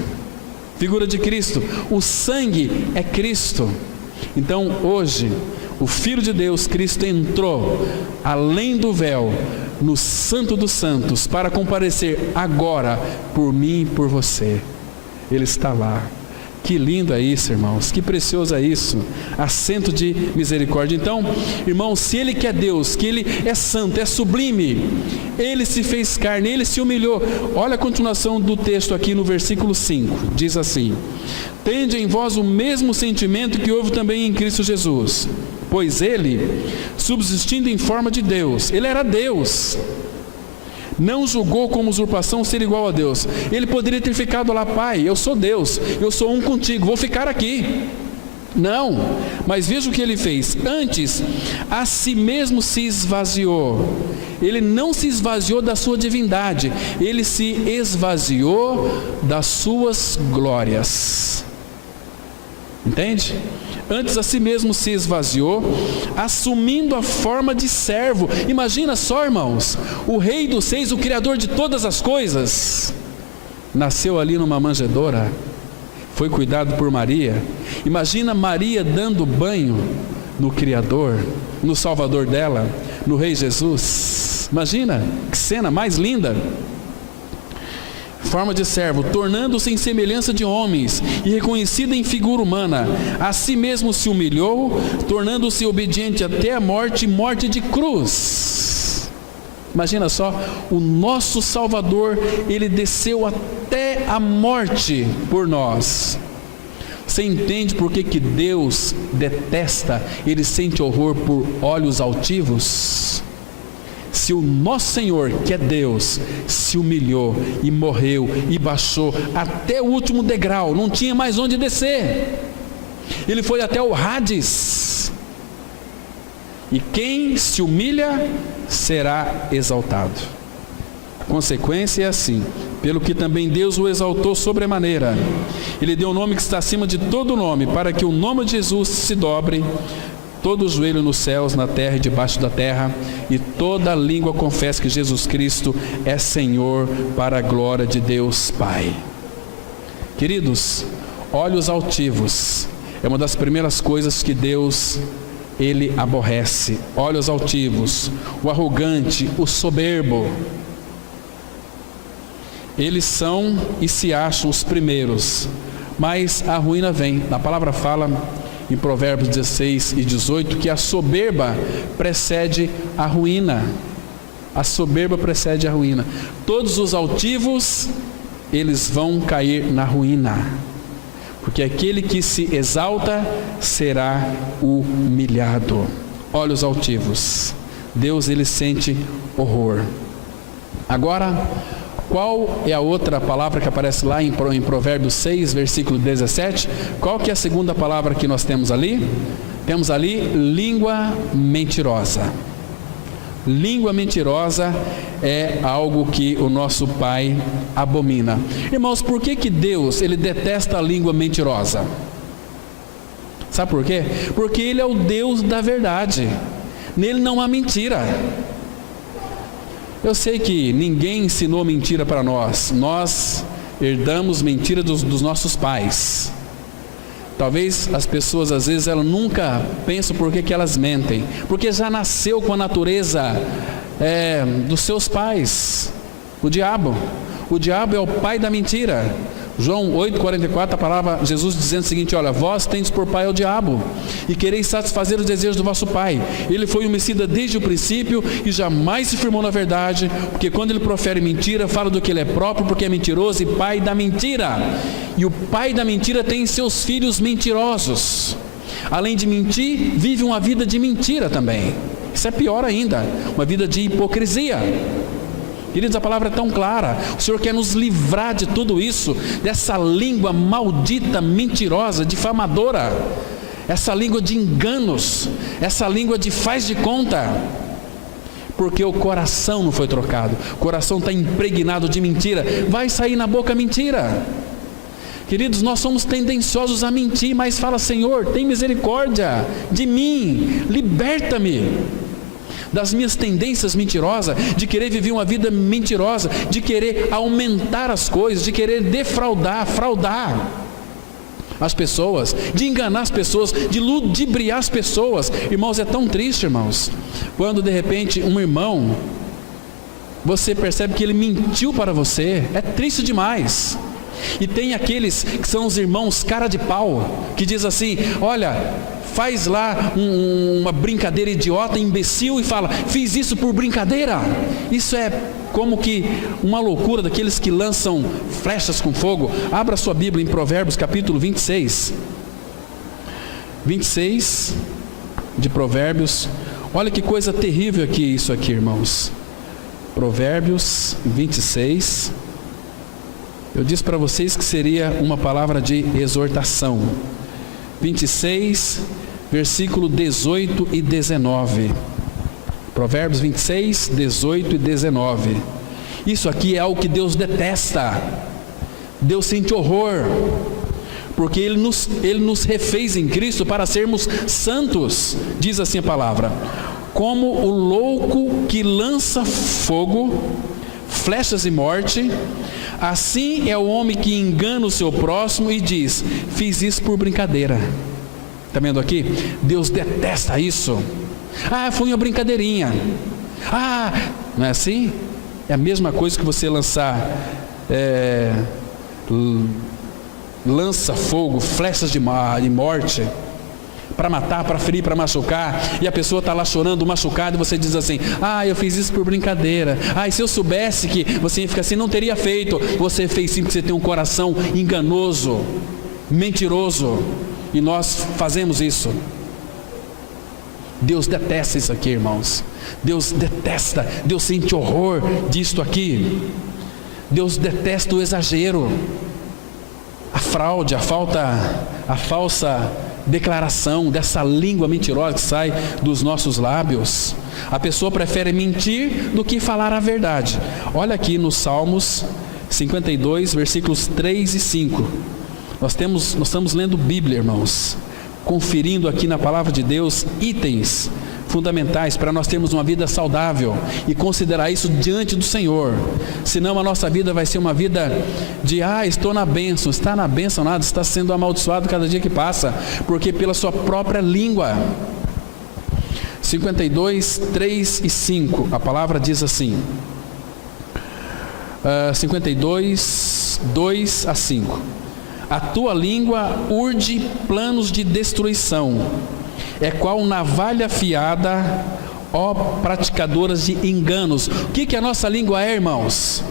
figura de Cristo. O sangue é Cristo. Então hoje, o Filho de Deus, Cristo, entrou além do véu, no Santo dos Santos, para comparecer agora por mim e por você. Ele está lá. Que lindo é isso, irmãos, que precioso é isso, assento de misericórdia. Então, irmãos, se Ele que é Deus, que Ele é santo, é sublime, Ele se fez carne, Ele se humilhou. Olha a continuação do texto aqui no versículo 5, diz assim: tende em vós o mesmo sentimento que houve também em Cristo Jesus, pois Ele, subsistindo em forma de Deus, Ele era Deus, não julgou como usurpação ser igual a Deus. Ele poderia ter ficado lá: Pai, eu sou Deus, eu sou um contigo, vou ficar aqui. Não, mas veja o que Ele fez. Antes, a si mesmo se esvaziou. Ele não se esvaziou da sua divindade, Ele se esvaziou das suas glórias. Entende? Antes a si mesmo se esvaziou, assumindo a forma de servo. Imagina só, irmãos, o Rei dos Reis, o Criador de todas as coisas, nasceu ali numa manjedoura, foi cuidado por Maria. Imagina Maria dando banho no Criador, no Salvador dela, no Rei Jesus. Imagina, que cena mais linda. Forma de servo, tornando-se em semelhança de homens e reconhecido em figura humana, a si mesmo se humilhou, tornando-se obediente até a morte, morte de cruz. Imagina só, o nosso Salvador, Ele desceu até a morte por nós. Você entende por que Deus detesta, Ele sente horror por olhos altivos? Se o nosso Senhor, que é Deus, se humilhou e morreu e baixou até o último degrau, não tinha mais onde descer, Ele foi até o Hades, e quem se humilha será exaltado. A consequência é assim: pelo que também Deus o exaltou sobremaneira, Ele deu o nome que está acima de todo nome, para que o nome de Jesus se dobre todo o joelho nos céus, na terra e debaixo da terra, e toda língua confesse que Jesus Cristo é Senhor, para a glória de Deus Pai. Queridos, olhos altivos é uma das primeiras coisas que Deus, Ele aborrece. Olhos altivos, o arrogante, o soberbo, eles são e se acham os primeiros, mas a ruína vem. A palavra fala em Provérbios 16 e 18, que a soberba precede a ruína. A soberba precede a ruína. Todos os altivos, eles vão cair na ruína, porque aquele que se exalta será humilhado. Olhos altivos, Deus, Ele sente horror. Agora, qual é a outra palavra que aparece lá em Provérbios 6, versículo 17? Qual que é a segunda palavra que nós temos ali? Temos ali língua mentirosa. Língua mentirosa é algo que o nosso Pai abomina. Irmãos, por que Deus, Ele detesta a língua mentirosa? Sabe por quê? Porque Ele é o Deus da verdade. Nele não há mentira. Eu sei que ninguém ensinou mentira para nós. Nós herdamos mentira dos nossos pais. Talvez as pessoas, às vezes, elas nunca pensam por que elas mentem, porque já nasceu com a natureza dos seus pais. O diabo é o pai da mentira. João 8,44, a palavra, Jesus dizendo o seguinte: olha, vós tendes por pai o diabo, e quereis satisfazer os desejos do vosso pai. Ele foi homicida desde o princípio, e jamais se firmou na verdade, porque quando ele profere mentira, fala do que ele é próprio, porque é mentiroso e pai da mentira. E o pai da mentira tem seus filhos mentirosos. Além de mentir, vive uma vida de mentira também. Isso é pior ainda, uma vida de hipocrisia. Queridos, a palavra é tão clara. O Senhor quer nos livrar de tudo isso, dessa língua maldita, mentirosa, difamadora, essa língua de enganos, essa língua de faz de conta, porque o coração não foi trocado, o coração está impregnado de mentira, vai sair na boca mentira. Queridos, nós somos tendenciosos a mentir, mas fala: Senhor, tem misericórdia de mim, liberta-me das minhas tendências mentirosas, de querer viver uma vida mentirosa, de querer aumentar as coisas, de querer fraudar as pessoas, de enganar as pessoas, de ludibriar as pessoas. Irmãos, é tão triste, irmãos, quando de repente um irmão, você percebe que ele mentiu para você. É triste demais. E tem aqueles que são os irmãos cara de pau, que diz assim: olha, faz lá uma brincadeira idiota, imbecil, e fala: fiz isso por brincadeira. Isso é como que uma loucura daqueles que lançam flechas com fogo. Abra sua Bíblia em Provérbios capítulo 26 de Provérbios. Olha que coisa terrível aqui, isso aqui, irmãos. Provérbios 26. Eu disse para vocês que seria uma palavra de exortação. 26, versículo 18 e 19. Provérbios 26, 18 e 19. Isso aqui é algo que Deus detesta. Deus sente horror, porque Ele nos refez em Cristo para sermos santos. Diz assim a palavra: como o louco que lança fogo, flechas e morte, assim é o homem que engana o seu próximo e diz: fiz isso por brincadeira. Está vendo aqui? Deus detesta isso. Ah, foi uma brincadeirinha. Ah, não é assim? É a mesma coisa que você lançar lança fogo, flechas de morte, para matar, para ferir, para machucar, e a pessoa está lá chorando, machucada, e você diz assim: ah, eu fiz isso por brincadeira. Ah, e se eu soubesse que você ia ficar assim, não teria feito. Você fez sim, porque você tem um coração enganoso, mentiroso, e nós fazemos isso. Deus detesta isso aqui, irmãos. Deus detesta, Deus sente horror disto aqui. Deus detesta o exagero, a fraude, a falsa declaração dessa língua mentirosa que sai dos nossos lábios. A pessoa prefere mentir do que falar a verdade. Olha aqui nos Salmos 52, versículos 3 e 5. Nós estamos lendo Bíblia, irmãos, conferindo aqui na palavra de Deus itens fundamentais para nós termos uma vida saudável e considerar isso diante do Senhor. Senão a nossa vida vai ser uma vida de: estou na bênção. Está na bênção nada, está sendo amaldiçoado cada dia que passa, porque pela sua própria língua. 52, 3 e 5, a palavra diz assim, 52, 2 a 5: a tua língua urde planos de destruição, é qual navalha afiada, ó praticadoras de enganos. O que a nossa língua é, irmãos?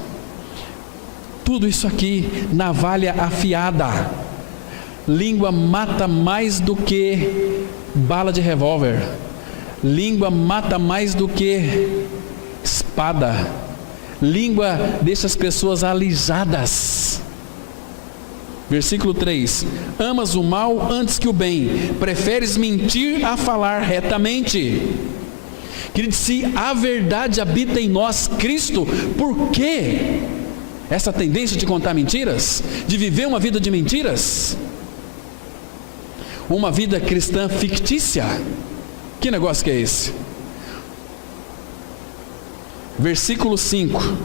Tudo isso aqui, navalha afiada. Língua mata mais do que bala de revólver. Língua mata mais do que espada. Língua deixa as pessoas alijadas. Versículo 3: amas o mal antes que o bem, preferes mentir a falar retamente. Querido, se a verdade habita em nós, Cristo, por que essa tendência de contar mentiras? De viver uma vida de mentiras? Uma vida cristã fictícia? Que negócio que é esse? Versículo 5: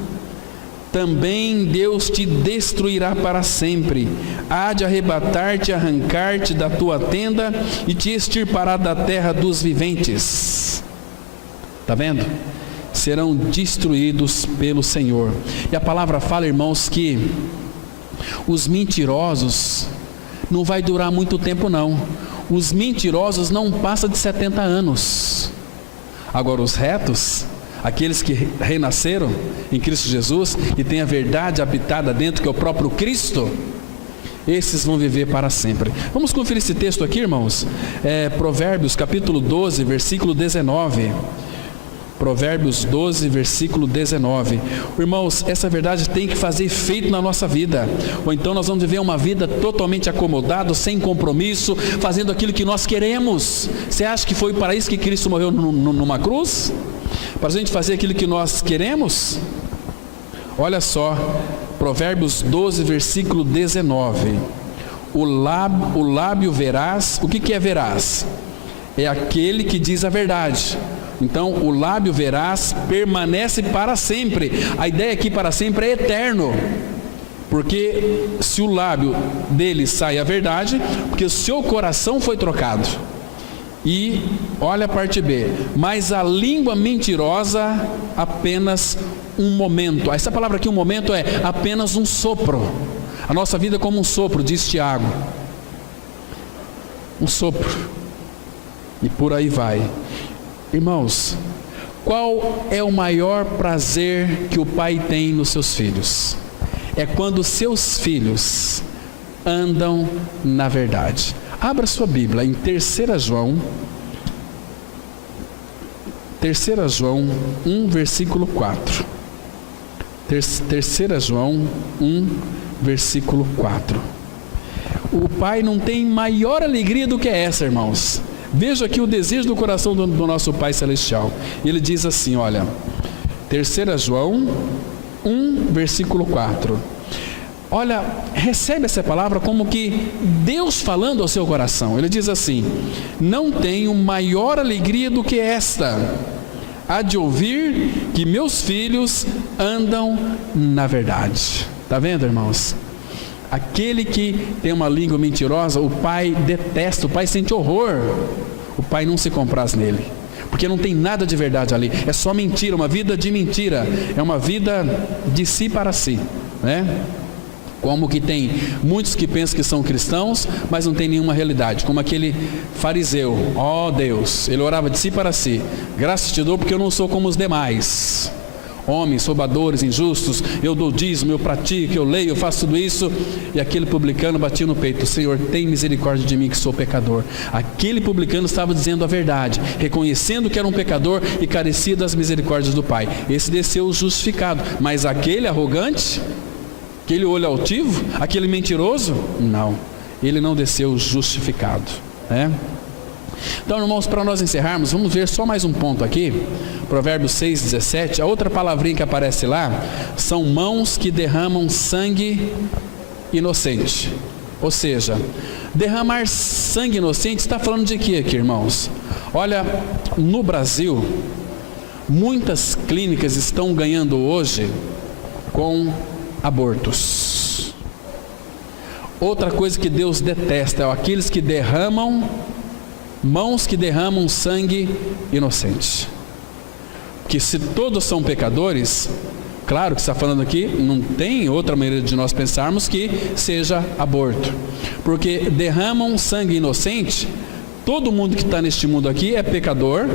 também Deus te destruirá para sempre, há de arrebatar-te e arrancar-te da tua tenda e te extirpará da terra dos viventes. Está vendo? Serão destruídos pelo Senhor. E a palavra fala, irmãos, que os mentirosos não vai durar muito tempo não. Os mentirosos não passam de 70 anos. Agora os retos, aqueles que renasceram em Cristo Jesus e têm a verdade habitada dentro, que é o próprio Cristo, esses vão viver para sempre. Vamos conferir esse texto aqui, irmãos. Provérbios capítulo 12, versículo 19. Provérbios 12, versículo 19. Irmãos, essa verdade tem que fazer efeito na nossa vida, ou então nós vamos viver uma vida totalmente acomodado, sem compromisso, fazendo aquilo que nós queremos. Você acha que foi para isso que Cristo morreu numa cruz? Para a gente fazer aquilo que nós queremos? Olha só, Provérbios 12, versículo 19. O lábio veraz. O que é veraz? É aquele que diz a verdade. Então o lábio veraz permanece para sempre. A ideia aqui para sempre é eterno, porque se o lábio dele sai a verdade, porque o seu coração foi trocado. E olha a parte B: mas a língua mentirosa apenas um momento. Essa palavra aqui, um momento, é apenas um sopro. A nossa vida é como um sopro, diz Tiago. Um sopro. E por aí vai. Irmãos, qual é o maior prazer que o pai tem nos seus filhos? É quando seus filhos andam na verdade. Abra sua Bíblia em 3 João 1, versículo 4. 3 João 1, versículo 4. O pai não tem maior alegria do que essa, irmãos. Veja aqui o desejo do coração do nosso Pai Celestial. Ele diz assim, olha, 3 João 1, versículo 4. Olha, recebe essa palavra como que Deus falando ao seu coração. Ele diz assim: não tenho maior alegria do que esta, há de ouvir que meus filhos andam na verdade. Está vendo, irmãos? Aquele que tem uma língua mentirosa, o pai detesta, o pai sente horror. O pai não se compraz nele, porque não tem nada de verdade ali. É só mentira, uma vida de mentira. É uma vida de si para si, né? Como que tem muitos que pensam que são cristãos, mas não tem nenhuma realidade. Como aquele fariseu, ó Deus, ele orava de si para si. Graças te dou porque eu não sou como os demais. Homens, roubadores, injustos, eu dou dízimo, eu pratico, eu leio, eu faço tudo isso. E aquele publicano batia no peito: Senhor, tem misericórdia de mim que sou pecador. Aquele publicano estava dizendo a verdade, reconhecendo que era um pecador e carecia das misericórdias do Pai. Esse desceu justificado, mas aquele arrogante, aquele olho altivo, aquele mentiroso, não, ele não desceu justificado, né? Então, irmãos, para nós encerrarmos, vamos ver só mais um ponto aqui. Provérbios 6,17, a outra palavrinha que aparece lá, são mãos que derramam sangue inocente. Ou seja, derramar sangue inocente, está falando de quê aqui, irmãos? Olha, no Brasil, muitas clínicas estão ganhando hoje com abortos. Outra coisa que Deus detesta é aqueles que derramam, mãos que derramam sangue inocente. Que se todos são pecadores, claro que está falando aqui, não tem outra maneira de nós pensarmos que seja aborto, porque derramam sangue inocente. Todo mundo que está neste mundo aqui é pecador,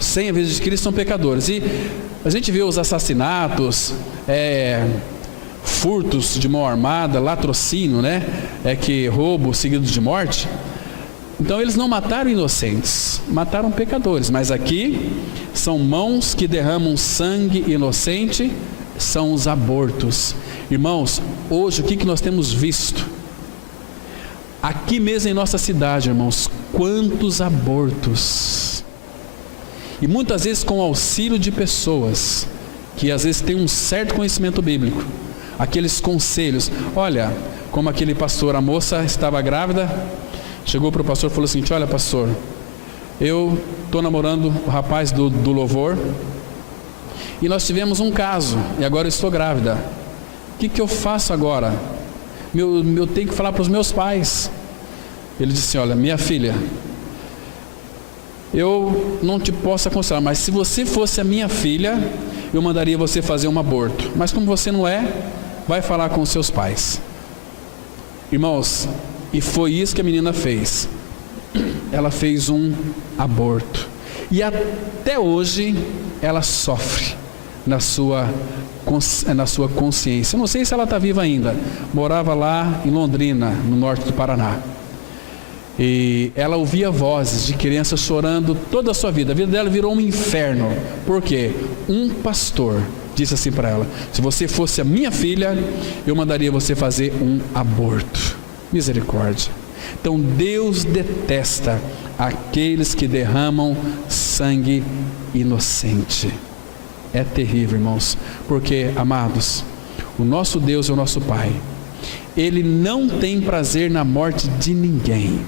sem a vida de Cristo são pecadores. E a gente vê os assassinatos, furtos de mão armada, latrocínio, né? Que roubo seguido de morte. Então eles não mataram inocentes, mataram pecadores. Mas aqui são mãos que derramam sangue inocente, são os abortos. Irmãos, hoje o que nós temos visto? Aqui mesmo em nossa cidade, irmãos, quantos abortos. E muitas vezes com auxílio de pessoas que às vezes têm um certo conhecimento bíblico. Aqueles conselhos, olha, como aquele pastor, a moça estava grávida, chegou para o pastor e falou assim: olha, pastor, eu estou namorando o rapaz do louvor e nós tivemos um caso e agora eu estou grávida. O que eu faço agora? Eu tenho que falar para os meus pais. Ele disse: olha, minha filha, eu não te posso aconselhar, mas se você fosse a minha filha, eu mandaria você fazer um aborto. Mas como você não é, vai falar com os seus pais. Irmãos, e foi isso que a menina fez. Ela fez um aborto. E até hoje ela sofre na sua consciência. Eu não sei se ela está viva ainda. Morava lá em Londrina, no norte do Paraná. E ela ouvia vozes de crianças chorando toda a sua vida. A vida dela virou um inferno. Por quê? Um pastor disse assim para ela: se você fosse a minha filha, eu mandaria você fazer um aborto. Misericórdia. Então Deus detesta aqueles que derramam sangue inocente. É terrível, irmãos, porque, amados, o nosso Deus é o nosso Pai. Ele não tem prazer na morte de ninguém.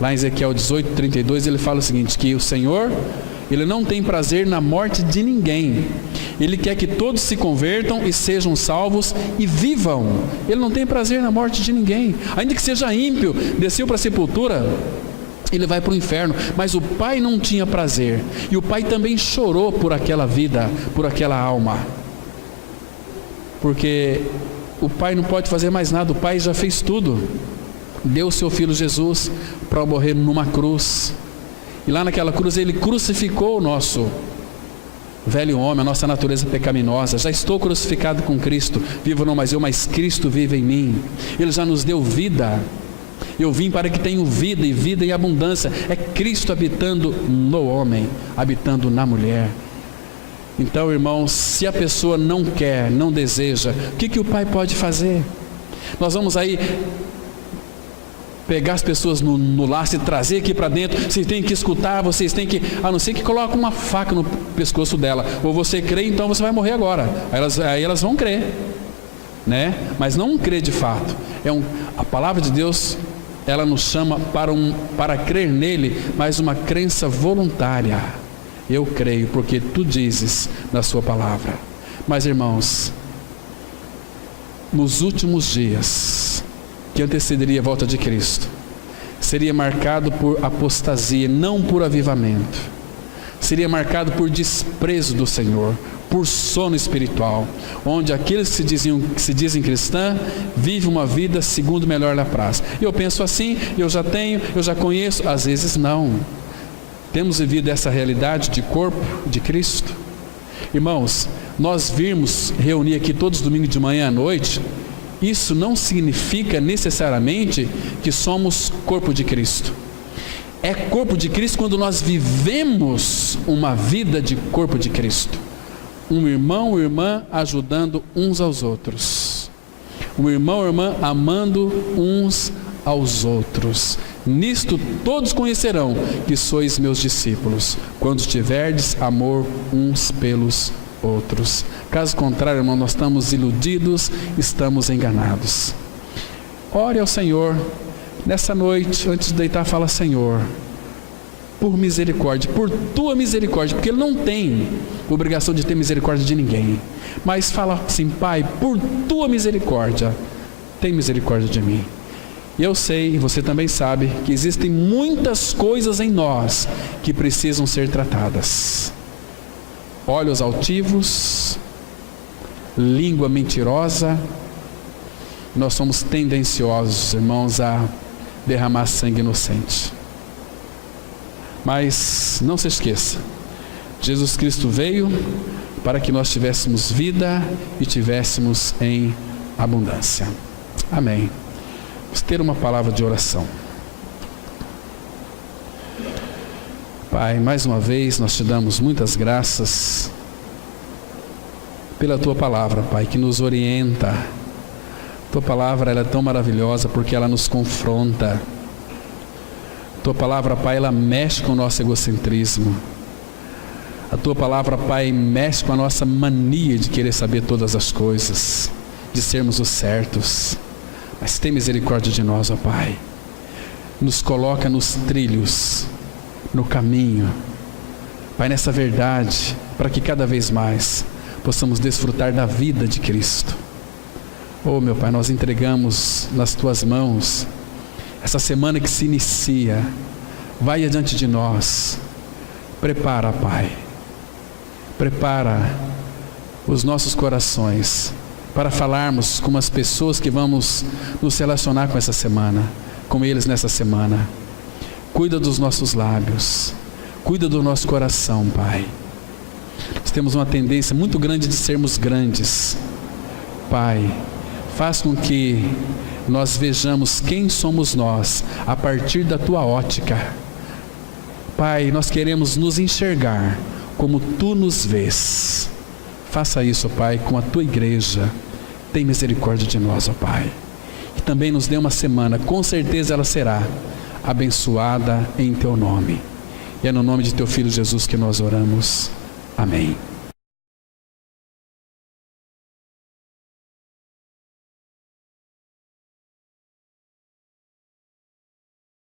Lá em Ezequiel 18:32 ele fala o seguinte, que o Senhor, Ele não tem prazer na morte de ninguém. Ele quer que todos se convertam e sejam salvos e vivam. Ele não tem prazer na morte de ninguém. Ainda que seja ímpio, desceu para a sepultura, ele vai para o inferno. Mas o Pai não tinha prazer. E o Pai também chorou por aquela vida, por aquela alma. Porque o Pai não pode fazer mais nada, o Pai já fez tudo. Deu o seu Filho Jesus para morrer numa cruz, e lá naquela cruz Ele crucificou o nosso velho homem, a nossa natureza pecaminosa. Já estou crucificado com Cristo, vivo não mais eu, mas Cristo vive em mim. Ele já nos deu vida. Eu vim para que tenham vida, e vida em abundância. É Cristo habitando no homem, habitando na mulher. Então, irmãos, se a pessoa não quer, não deseja, o que o Pai pode fazer? Nós vamos aí pegar as pessoas no laço e trazer aqui para dentro. Vocês têm que escutar, vocês têm que, a não ser que coloque uma faca no pescoço dela. Ou você crê, então você vai morrer agora. Aí elas vão crer, né? Mas não crer de fato. A palavra de Deus, ela nos chama para crer nele, mas uma crença voluntária. Eu creio porque tu dizes na sua palavra. Mas, irmãos, nos últimos dias que antecederia a volta de Cristo, seria marcado por apostasia, não por avivamento. Seria marcado por desprezo do Senhor, por sono espiritual, onde aqueles que se dizem cristãos vivem uma vida segundo o melhor da praça. Eu penso assim, eu já conheço. Às vezes não. Temos vivido essa realidade de corpo de Cristo. Irmãos, nós virmos reunir aqui todos os domingos de manhã à noite, isso não significa necessariamente que somos corpo de Cristo. É corpo de Cristo quando nós vivemos uma vida de corpo de Cristo. Um irmão ou irmã ajudando uns aos outros. Um irmão ou irmã amando uns aos outros. Nisto todos conhecerão que sois meus discípulos, quando tiverdes amor uns pelos outros. Caso contrário, irmão, nós estamos iludidos, estamos enganados. Ore ao Senhor nessa noite, antes de deitar, fala: Senhor, por misericórdia, por tua misericórdia, porque Ele não tem obrigação de ter misericórdia de ninguém, mas fala assim: Pai, por tua misericórdia, tem misericórdia de mim. E eu sei, você também sabe, que existem muitas coisas em nós que precisam ser tratadas. Olhos altivos, língua mentirosa. Nós somos tendenciosos, irmãos, a derramar sangue inocente. Mas não se esqueça, Jesus Cristo veio para que nós tivéssemos vida e tivéssemos em abundância. Amém. Vamos ter uma palavra de oração. Pai, mais uma vez nós te damos muitas graças pela tua palavra, Pai, que nos orienta. Tua palavra, ela é tão maravilhosa porque ela nos confronta. Tua palavra, Pai, ela mexe com o nosso egocentrismo. A tua palavra, Pai, mexe com a nossa mania de querer saber todas as coisas, de sermos os certos. Mas tem misericórdia de nós, ó Pai. Nos coloca nos trilhos, no caminho, Pai, nessa verdade, para que cada vez mais possamos desfrutar da vida de Cristo. Oh, meu Pai, nós entregamos nas tuas mãos essa semana que se inicia. Vai adiante de nós. Prepara, Pai. Prepara os nossos corações para falarmos com as pessoas que vamos nos relacionar com essa semana, com eles nessa semana. Cuida dos nossos lábios, cuida do nosso coração, Pai. Nós temos uma tendência muito grande de sermos grandes. Pai, faz com que nós vejamos quem somos nós a partir da tua ótica. Pai, nós queremos nos enxergar como tu nos vês. Faça isso, Pai, com a tua igreja. Tem misericórdia de nós, ó Pai. E também nos dê uma semana, com certeza ela será abençoada em teu nome. E é no nome de teu Filho Jesus que nós oramos. Amém.